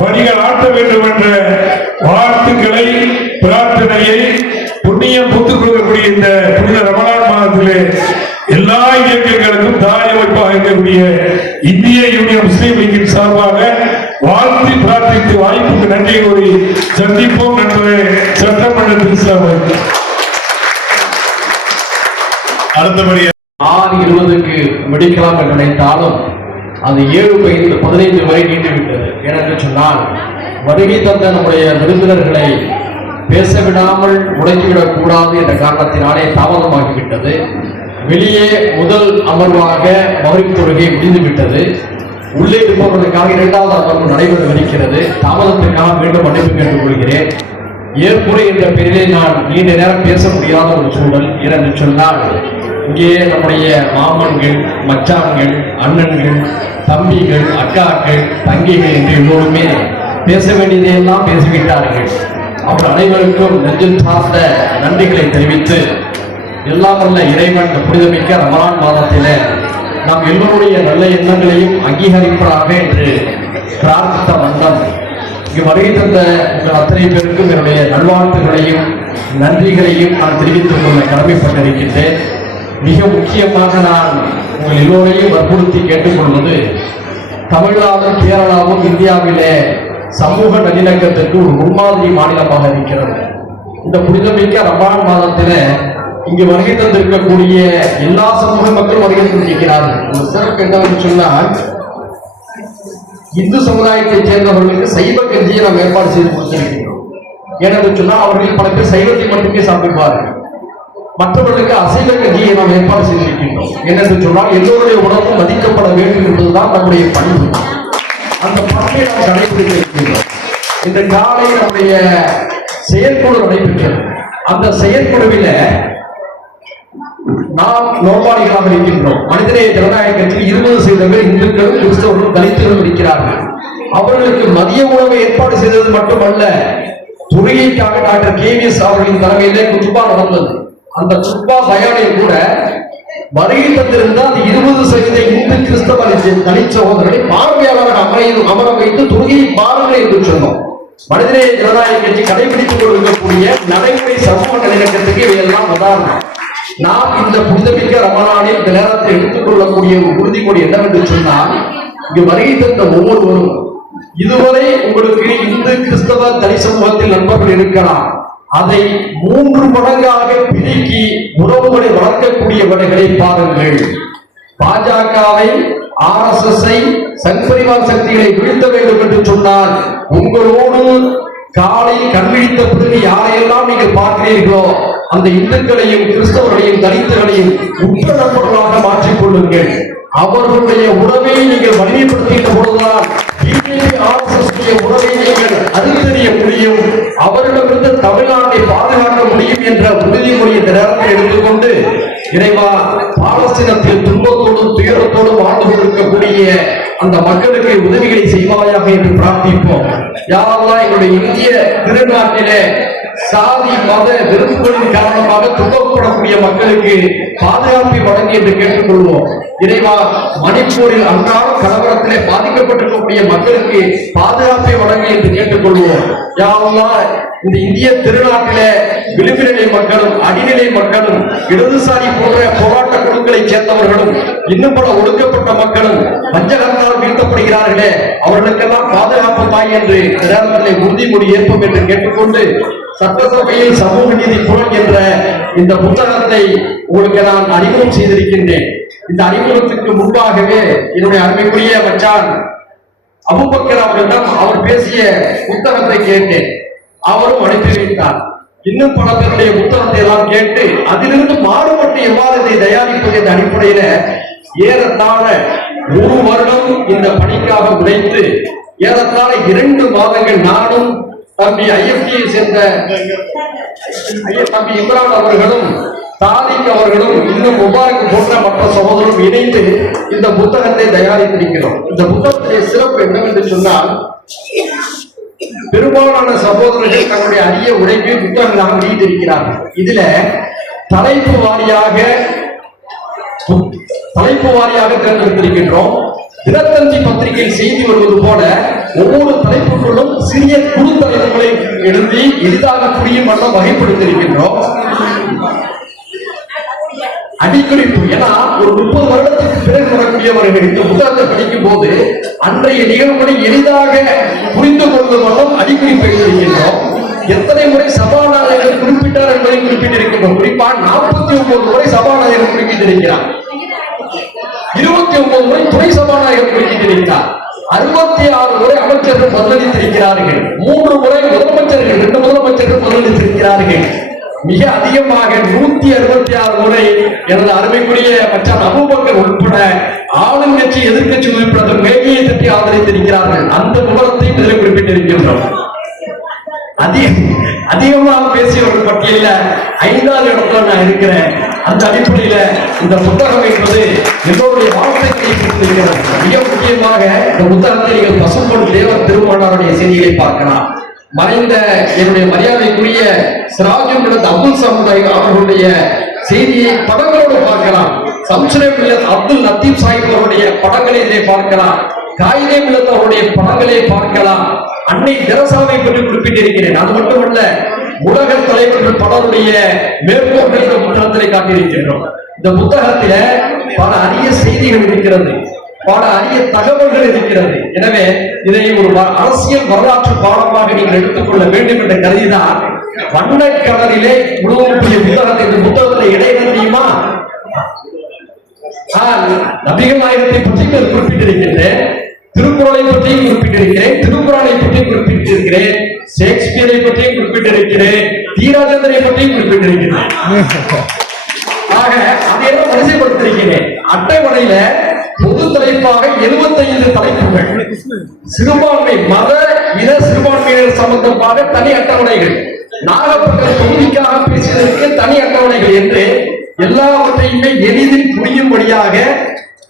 பணிகள் ஆற்ற வேண்டும் என்ற வாழ்த்துக்களை, பிரார்த்தனையை புண்ணியம் புத்துக் கொடுக்கக்கூடிய இந்த புனித ரமலான் மாதத்திலே எல்லா இயக்கங்களுக்கும் தாய் அமைப்பாக இருக்கக்கூடிய இந்திய யூனியன் முஸ்லீம் லீக்கின் சார்பாக வாழ்த்தி பிரார்த்தித்து வாய்ப்புக்கு நன்றி கூறி சந்திப்போம் என்பதை சட்டமன்றத்தில் சார்பாக அடுத்தபடியாக 6:20க்கு முடிக்கலாம் என்று நினைத்தாலும் அது 7:15 வரை நீண்டுவிட்டது. ஏனென்று சொன்னால் வருகை தந்த நம்முடைய விருந்தினர்களை பேச விடாமல் முடக்கிவிடக் கூடாது என்ற காரணத்தினாலே தாமதமாகிவிட்டது. வெளியே முதல் அமர்வாக மகரிப் தொழுகை முடிந்துவிட்டது. உள்ளே இருப்பவர்களுக்காக 2வது அமர்வு நடைபெறவிருக்கிறது. தாமதத்திற்காக மீண்டும் மன்னிப்பு கேட்டுக் கொள்கிறேன். ஏற்புரை என்ற பெயரிலே நான் நீண்ட நேரம் பேச முடியாத ஒரு சூழல். ஏனென்று சொன்னால் இங்கே நம்முடைய மாமன்கள், மச்சான்கள், அண்ணன்கள், தம்பிகள், அக்காக்கள், தங்கைகள் என்று எல்லோருமே பேச வேண்டியதையெல்லாம் பேசிவிட்டார்கள். அவர் அனைவருக்கும் நெஞ்சில் சார்ந்த நன்றிகளை தெரிவித்து எல்லாம் வல்ல இறைவன் புனிதமிக்க ரமலான் மாதத்தில நாம் எல்லோருடைய நல்ல எண்ணங்களையும் அங்கீகரிப்பதாக என்று பிரார்த்தித்த வண்ணம் இங்கு வருகை தந்த உங்கள் அத்தனை பேருக்கும் என்னுடைய நல்வாழ்த்துகளையும் நன்றிகளையும் நான் தெரிவித்துக் கொள்ள கடமைப்பட்டிருக்கின்றேன். மிக முக்கியமாக நான் உங்கள் எல்லோரையும் வற்புறுத்தி கேட்டுக்கொள்வது, தமிழ்நாடும் கேரளாவும் இந்தியாவிலே சமூக நல்லிணக்கத்திற்கு ஒரு முன்மாதிரி மாநிலமாக இருக்கிறது. இந்த புனிதமிக்க ரமலான் மாதத்தில் இங்கு வருகை தந்திருக்கக்கூடிய எல்லா சமூக மக்களும் வருகை தந்திருக்கிறார்கள். ஒரு சிறப்பு என்னவென்று சொன்னால், இந்து சமுதாயத்தைச் சேர்ந்தவர்களுக்கு சைவ கஞ்சியை நாம் ஏற்பாடு செய்து கொடுத்திருக்கிறோம். ஏனென்று சொன்னால் அவர்கள் பல பேர் சைவத்தை மட்டுமே சாப்பிடுவார்கள். மற்றவர்களுக்கு அசைவ கஞ்சியை நாம் ஏற்பாடு செய்திருக்கின்றோம். ஏனென்று சொன்னால் எல்லோருடைய உணவும் மதிக்கப்பட வேண்டும் என்பதுதான் நம்முடைய பண்பு. அந்த பண்பை நாம் கடைபிடிக்க இருக்கின்றோம். இந்த காலை நம்முடைய செயற்குழு நடைபெற்றது. அந்த செயற்குழுவில நாம் நோபாளிகளாக இருக்கின்றோம். மனிதநேய ஜனநாயக கட்சியில் 20% பேர் இந்துக்களும் கிறிஸ்தவர்களும் தலித்துகளும் இருக்கிறார்கள். அவர்களுக்கு மதிய உணவை ஏற்பாடு செய்தது மட்டுமல்ல, துறையைக்காக டாக்டர் KVS அவர்களின் தலைமையிலே குத்பா நடந்தது. அந்த குத்பா பயானில் கூட வருகை தந்திருந்த அந்த 20% இந்து கிறிஸ்தவ தலித் சகோதரர்களை பார்வையாளர்கள் அமர வைத்து துறையை பாருங்கள் என்று சொன்னோம். மனிதநேய ஜனநாயக கட்சி கடைபிடித்துக் கொண்டிருக்கக்கூடிய நடைமுறை சமூக நல்லிணக்கத்துக்கு இவையெல்லாம் உதாரணம். நாம் இந்த புனிதமிக்க ரமலானில் இந்த நேரத்தில் எடுத்துக்கொள்ளக்கூடிய ஒரு உறுதிமொழி என்னவென்று சொன்னால், இங்கு வருகை தந்த ஒவ்வொருவரும் இதுவரை உங்களுக்கு இந்து கிறிஸ்தவ தனி சமூகத்தில் நண்பர்கள் இருக்கலாம், அதை 3 மடங்காக பெருக்கி உறவுகளை வளர்க்கக்கூடிய வழிகளை பாருங்கள். பாஜகவை, RSS-ஐ, சங்பரிவார் சக்திகளை வீழ்த்த வேண்டும் என்று சொன்னால் உங்களோடு காலை கண்விழித்த பிறகு யாரையெல்லாம் நீங்கள் பார்க்கிறீர்களோ அந்த இந்துக்களையும் கிறிஸ்தவர்களையும் தலித்துகளையும் உற்ற நண்பர்களாக மாற்றிக் கொள்ளுங்கள். அவர்களுடைய உறவை நீங்கள் வலிமைப்படுத்திட்ட பொழுதுதான் BJP RSS உறவை நீங்கள் அறிந்தறிய முடியும், அவர்களிடமிருந்து தமிழ்நாட்டை பாதுகாக்க முடியும் என்ற உறுதிமொழியை இந்த நேரத்தில் எடுத்துக்கொண்டு, இறைவா, பாலஸ்தீனத்தில் துன்பத்தோடும் துயரத்தோடும் வாழ்ந்து கொண்டிருக்கக்கூடிய அந்த மக்களுக்கு உதவிகளை செய்வாயாக என்று பிரார்த்திப்போம். யாரெல்லாம் எங்களுடைய இந்திய திருநாட்டிலே சாதி மத வெறுப்புகளின் காரணமாக துன்பப்படக்கூடிய மக்களுக்கு பாதுகாப்பை வழங்கி என்று கேட்டுக்கொள்வோம். இறைவா, மணிப்பூரில் அன்றாட கலவரத்திலே பாதிக்கப்பட்டிருக்கக்கூடிய மக்களுக்கு பாதுகாப்பை வழங்கி என்று கேட்டுக்கொள்வோம். யாரெல்லாம் இந்த இந்திய திருநாட்டிலே விளிம்புநிலை மக்களும் அடிநிலை மக்களும் இடதுசாரி போன்ற போராட்ட குழுக்களை சேர்ந்தவர்களும் இன்னும் பல ஒடுக்கப்பட்ட மக்களும் பஞ்சகத்தால் வீழ்த்தப்படுகிறார்களே, அவர்களுக்கெல்லாம் பாதுகாப்பு தாய் என்று நேரத்தில் உறுதிமொழி ஏற்போம் என்று கேட்டுக்கொண்டு, சட்டசபையில் சமூக நீதி குரல் என்ற இந்த புத்தகத்தை உங்களுக்கு நான் அறிமுகம் செய்திருக்கின்றேன். இந்த அறிமுகத்துக்கு முன்பாகவே என்னுடைய அருமைக்குரிய மச்சான் அபூபக்கர் அவர்களிடம் அவர் பேசிய புத்தகத்தை கேட்டேன். அவரும் அனுப்பி வைத்தார். இன்னும் பல பேருடைய புத்தகத்தை எல்லாம் கேட்டு அதிலிருந்து மாறுபட்டு எவ்வாறு இதை தயாரிப்பது என்ற அடிப்படையில ஏறத்தாழ 1 வருடம் இந்த பணிக்காக உழைத்து ஏறத்தாழ 2 மாதங்கள் நானும் தம்பி IFT சேர்ந்த தம்பி இம்ரான் அவர்களும் தாரிக் அவர்களும் இன்னும் முபாரக் போன்ற மற்ற சகோதரரும் இணைந்து இந்த புத்தகத்தை தயாரித்திருக்கிறோம். இந்த புத்தகத்துடைய சிறப்பு என்னவென்று சொன்னால், பெரும்பாலான சகோதரர்கள் தன்னுடைய அரிய உழைப்பை புத்தகங்களாக வெளியிட்டிருக்கிறார்கள். இதுல தலைப்பு வாரியாக தேர்ந்தெடுத்திருக்கின்றோம். தினத்தந்தி பத்திரிகையில் செய்தி வருவது போல ஒவ்வொரு தலைப்புகளும் சிறிய குழு தலைப்புகளை எழுதி எளிதாக புரியும் வண்ணம் வகைப்படுத்தியிருக்கின்றோம். அடிக்குறிப்பு, ஏன்னா ஒரு 30 வருடத்துக்கு பிறகு வரக்கூடியவர்கள் இந்த புத்தகத்தை படிக்கும் போது அன்றைய நிகழ்வுகளை எளிதாக புரிந்து கொள்ளும் வண்ணம் அடிக்குறிப்பு எழுதியிருக்கின்றோம். எத்தனை முறை சபாநாயகர் குறிப்பிட்டார் என்பதை குறிப்பிட்டிருக்கின்றோம். குறிப்பா 49 முறை சபாநாயகர் குறிப்பிட்டிருக்கிறார், 29 முறை துணை சபாநாயகர் குறிப்பிட்டிருக்கிறார், 66 முறை அமைச்சர்கள் பதிலளித்திருக்கிறார்கள், 3 முறை முதலமைச்சர்கள் 2 முதலமைச்சர்கள் பதிலளித்திருக்கிறார்கள். மிக அதிகமாக 166 முறை எனது அருமைக்குரிய மச்சான் அபூபக்கர் உட்பட ஆளுங்கட்சி எதிர்கட்சி உறுப்பினர்கள் மேகையை தட்டி ஆதரித்திருக்கிறார்கள். அந்த விவரத்தை இதில் குறிப்பிட்டிருக்கின்றோம். அதிகமாக பேசியவர்கள் பட்டியல 5வது இடத்துல நான் இருக்கிறேன். அந்த அடிப்படையில இந்த புத்தகம் என்பது எல்லோருடைய வாழ்க்கையை கொடுத்திருக்கிறது. மிக முக்கியமாக இந்த புத்தகத்தை நீங்கள் பசும்பொன் தேவர் திருமணாருடைய செய்திகளை பார்க்கலாம். மறைந்த என்னுடைய மரியாதைக்குரிய சிராஜுல் மில்லத் அப்துல் சமுதாய் அவர்களுடைய செய்தியை படங்களோடு பார்க்கலாம். சம்சுரே மில்லத் அப்துல் லத்தீப் சாஹிப் அவருடைய படங்களை இதை பார்க்கலாம். காயிதே மில்லத் அவருடைய படங்களை பார்க்கலாம். அன்னை தெரசாவை பற்றி குறிப்பிட்டிருக்கிறேன். அது மட்டுமல்ல, உலக தலைவர்கள் பலருடைய மேற்கோள்களை இந்த புத்தகத்திலே காட்டியிருக்கின்றோம். இந்த புத்தகத்தில பல அரிய செய்திகள் இருக்கிறது, பல அரிய தகவல்கள் இருக்கிறது. எனவே இதை ஒரு அரசியல் வரலாற்று பாடமாக நீங்கள் எடுத்துக்கொள்ள வேண்டும் என்ற கருதிதான் வண்ணக்கடலிலே உருவக்கூடிய புத்தகத்தை இந்த புத்தகத்தை இடையில தெரியுமா, நபிகள் நாயகத்தை பற்றி குறிப்பிட்டிருக்கின்றேன், திருக்குறளை பற்றியும் குறிப்பிட்டிருக்கிறேன், திருக்குறளை பற்றியும் குறிப்பிட்டிருக்கிறேன், ஷேக்ஸ்பியரை பற்றியும் குறிப்பிட்டிருக்கிறேன், தீராஜேந்திரை பற்றியும் குறிப்பிட்டிருக்கிறேன். ஆக அதையெல்லாம் வரிசைப்படுத்திருக்கிறேன். அட்டைவடையில பொது தலைப்பாக 75 தலைப்புகள், சிறுபான்மை மத இன சிறுபான்மையினர் சம்பந்தமாக தனி அட்டவணைகள், நாகப்பட்டினம் தொகுதிக்காக பேசியதற்கு தனி அட்டவணைகள் என்று எல்லாவற்றையுமே எளிதில் புரியும்படியாக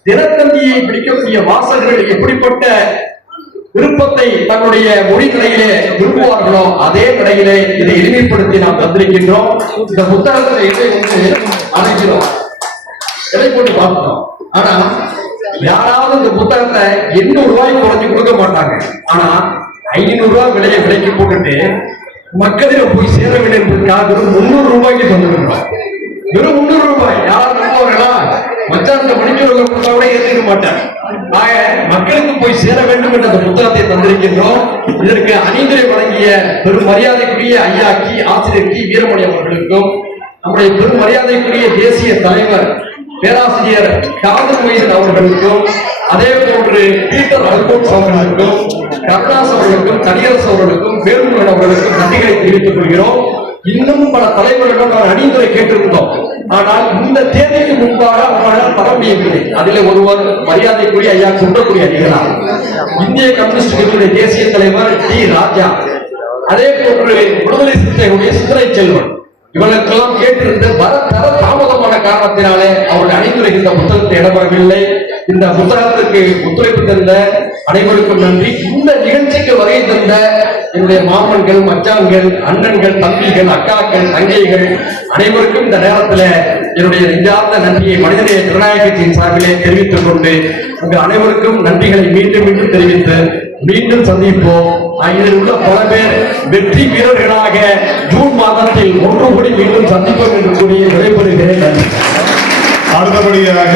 தினத்தந்தியை பிடிக்கக்கூடிய வாசகர்கள் எப்படிப்பட்ட விருப்பத்தை தன்னுடைய மொழி கடையிலே விரும்புவார்களோ அதே கடையிலே இதை எளிமைப்படுத்தி நாம் தந்திருக்கின்றோம். இந்த புத்தகத்தை எதை அழைக்கிறோம், எதை போட்டு பார்த்தோம். ஆனா யாராவது இந்த புத்தகத்தை 800 ரூபாய்க்கு குறைஞ்சு கொடுக்க மாட்டாங்க. ஆனா 500 ரூபாய் விலையை விலைக்கு போட்டுட்டு மக்களிடம் போய் சேர வேண்டும் என்பதற்காக 300 ரூபாய்க்கு தந்துருக்கிறோம். வெறும் 300 ரூபாய். யாரும் நம்புவார்களா? மச்சான் மணிச்சோட கொடுத்தா கூட ஏற்றுக்க மாட்டேன். ஆக மக்களுக்கு போய் சேர வேண்டும் என்ற அந்த புத்தகத்தை தந்திருக்கின்றோம். இதற்கு அணிந்துரை வழங்கிய பெரும் மரியாதைக்குரிய ஐயா ஆசிரியர் வீரமணி அவர்களுக்கும், நம்முடைய பெரும் மரியாதைக்குரிய தேசிய தலைவர் பேராசிரியர் காதர் மொய்தீன் அவர்களுக்கும், அதே போன்று பீட்டர் அல்போன்ஸ் அவர்களுக்கும், கருணாஸ் அவர்களுக்கும், தனியரசு அவர்களுக்கும், வேலுமணி அவர்களுக்கும் நன்றிகளை தெரிவித்துக் கொள்கிறோம். இன்னும் பல தலைவர்களிடம் நான் அணிந்துரை கேட்டிருந்தோம். ஆனால் இந்த தேதிக்கு முன்பாக அவர்களால் தர முடியவில்லை. அதில் ஒருவர் மரியாதைக்குரிய ஐயா குன்றக்குடி அடிகளார், இந்திய கம்யூனிஸ்ட் கட்சியுடைய தேசிய தலைவர் ராஜா, அதே போன்று விடுதலை சிறுத்தைகளுடைய சிந்தனை செல்வன், இவர்களுக்கெல்லாம் கேட்டிருந்த தர தாமதமான காரணத்தினாலே அவருடைய அணிந்துரை இந்த புத்தகத்தை இடம்பெறவில்லை. இந்த புத்தகத்திற்கு ஒத்துழைப்பு தந்த அனைவருக்கும் நன்றி. இந்த நிகழ்ச்சிக்கு வகை தந்த என்னுடைய மாமன்கள், மச்சான்கள், அண்ணன்கள், தம்பிகள், அக்காக்கள், தங்கைகள் அனைவருக்கும் இந்த நேரத்தில் என்னுடைய நெஞ்சார்ந்த நன்றியை மனிதநேய ஜனநாயகத்தின் சார்பிலே தெரிவித்துக் கொண்டு உங்கள் அனைவருக்கும் நன்றிகளை மீண்டும் மீண்டும் தெரிவித்து மீண்டும் சந்திப்போம். இதில் உள்ள பல பேர் வெற்றி வீரர்களாக ஜூன் மாதத்தில் 1 கோடி மீண்டும் சந்திப்போம் என்று கூறி விடைபெறுகிறேன். அடுத்தபடியாக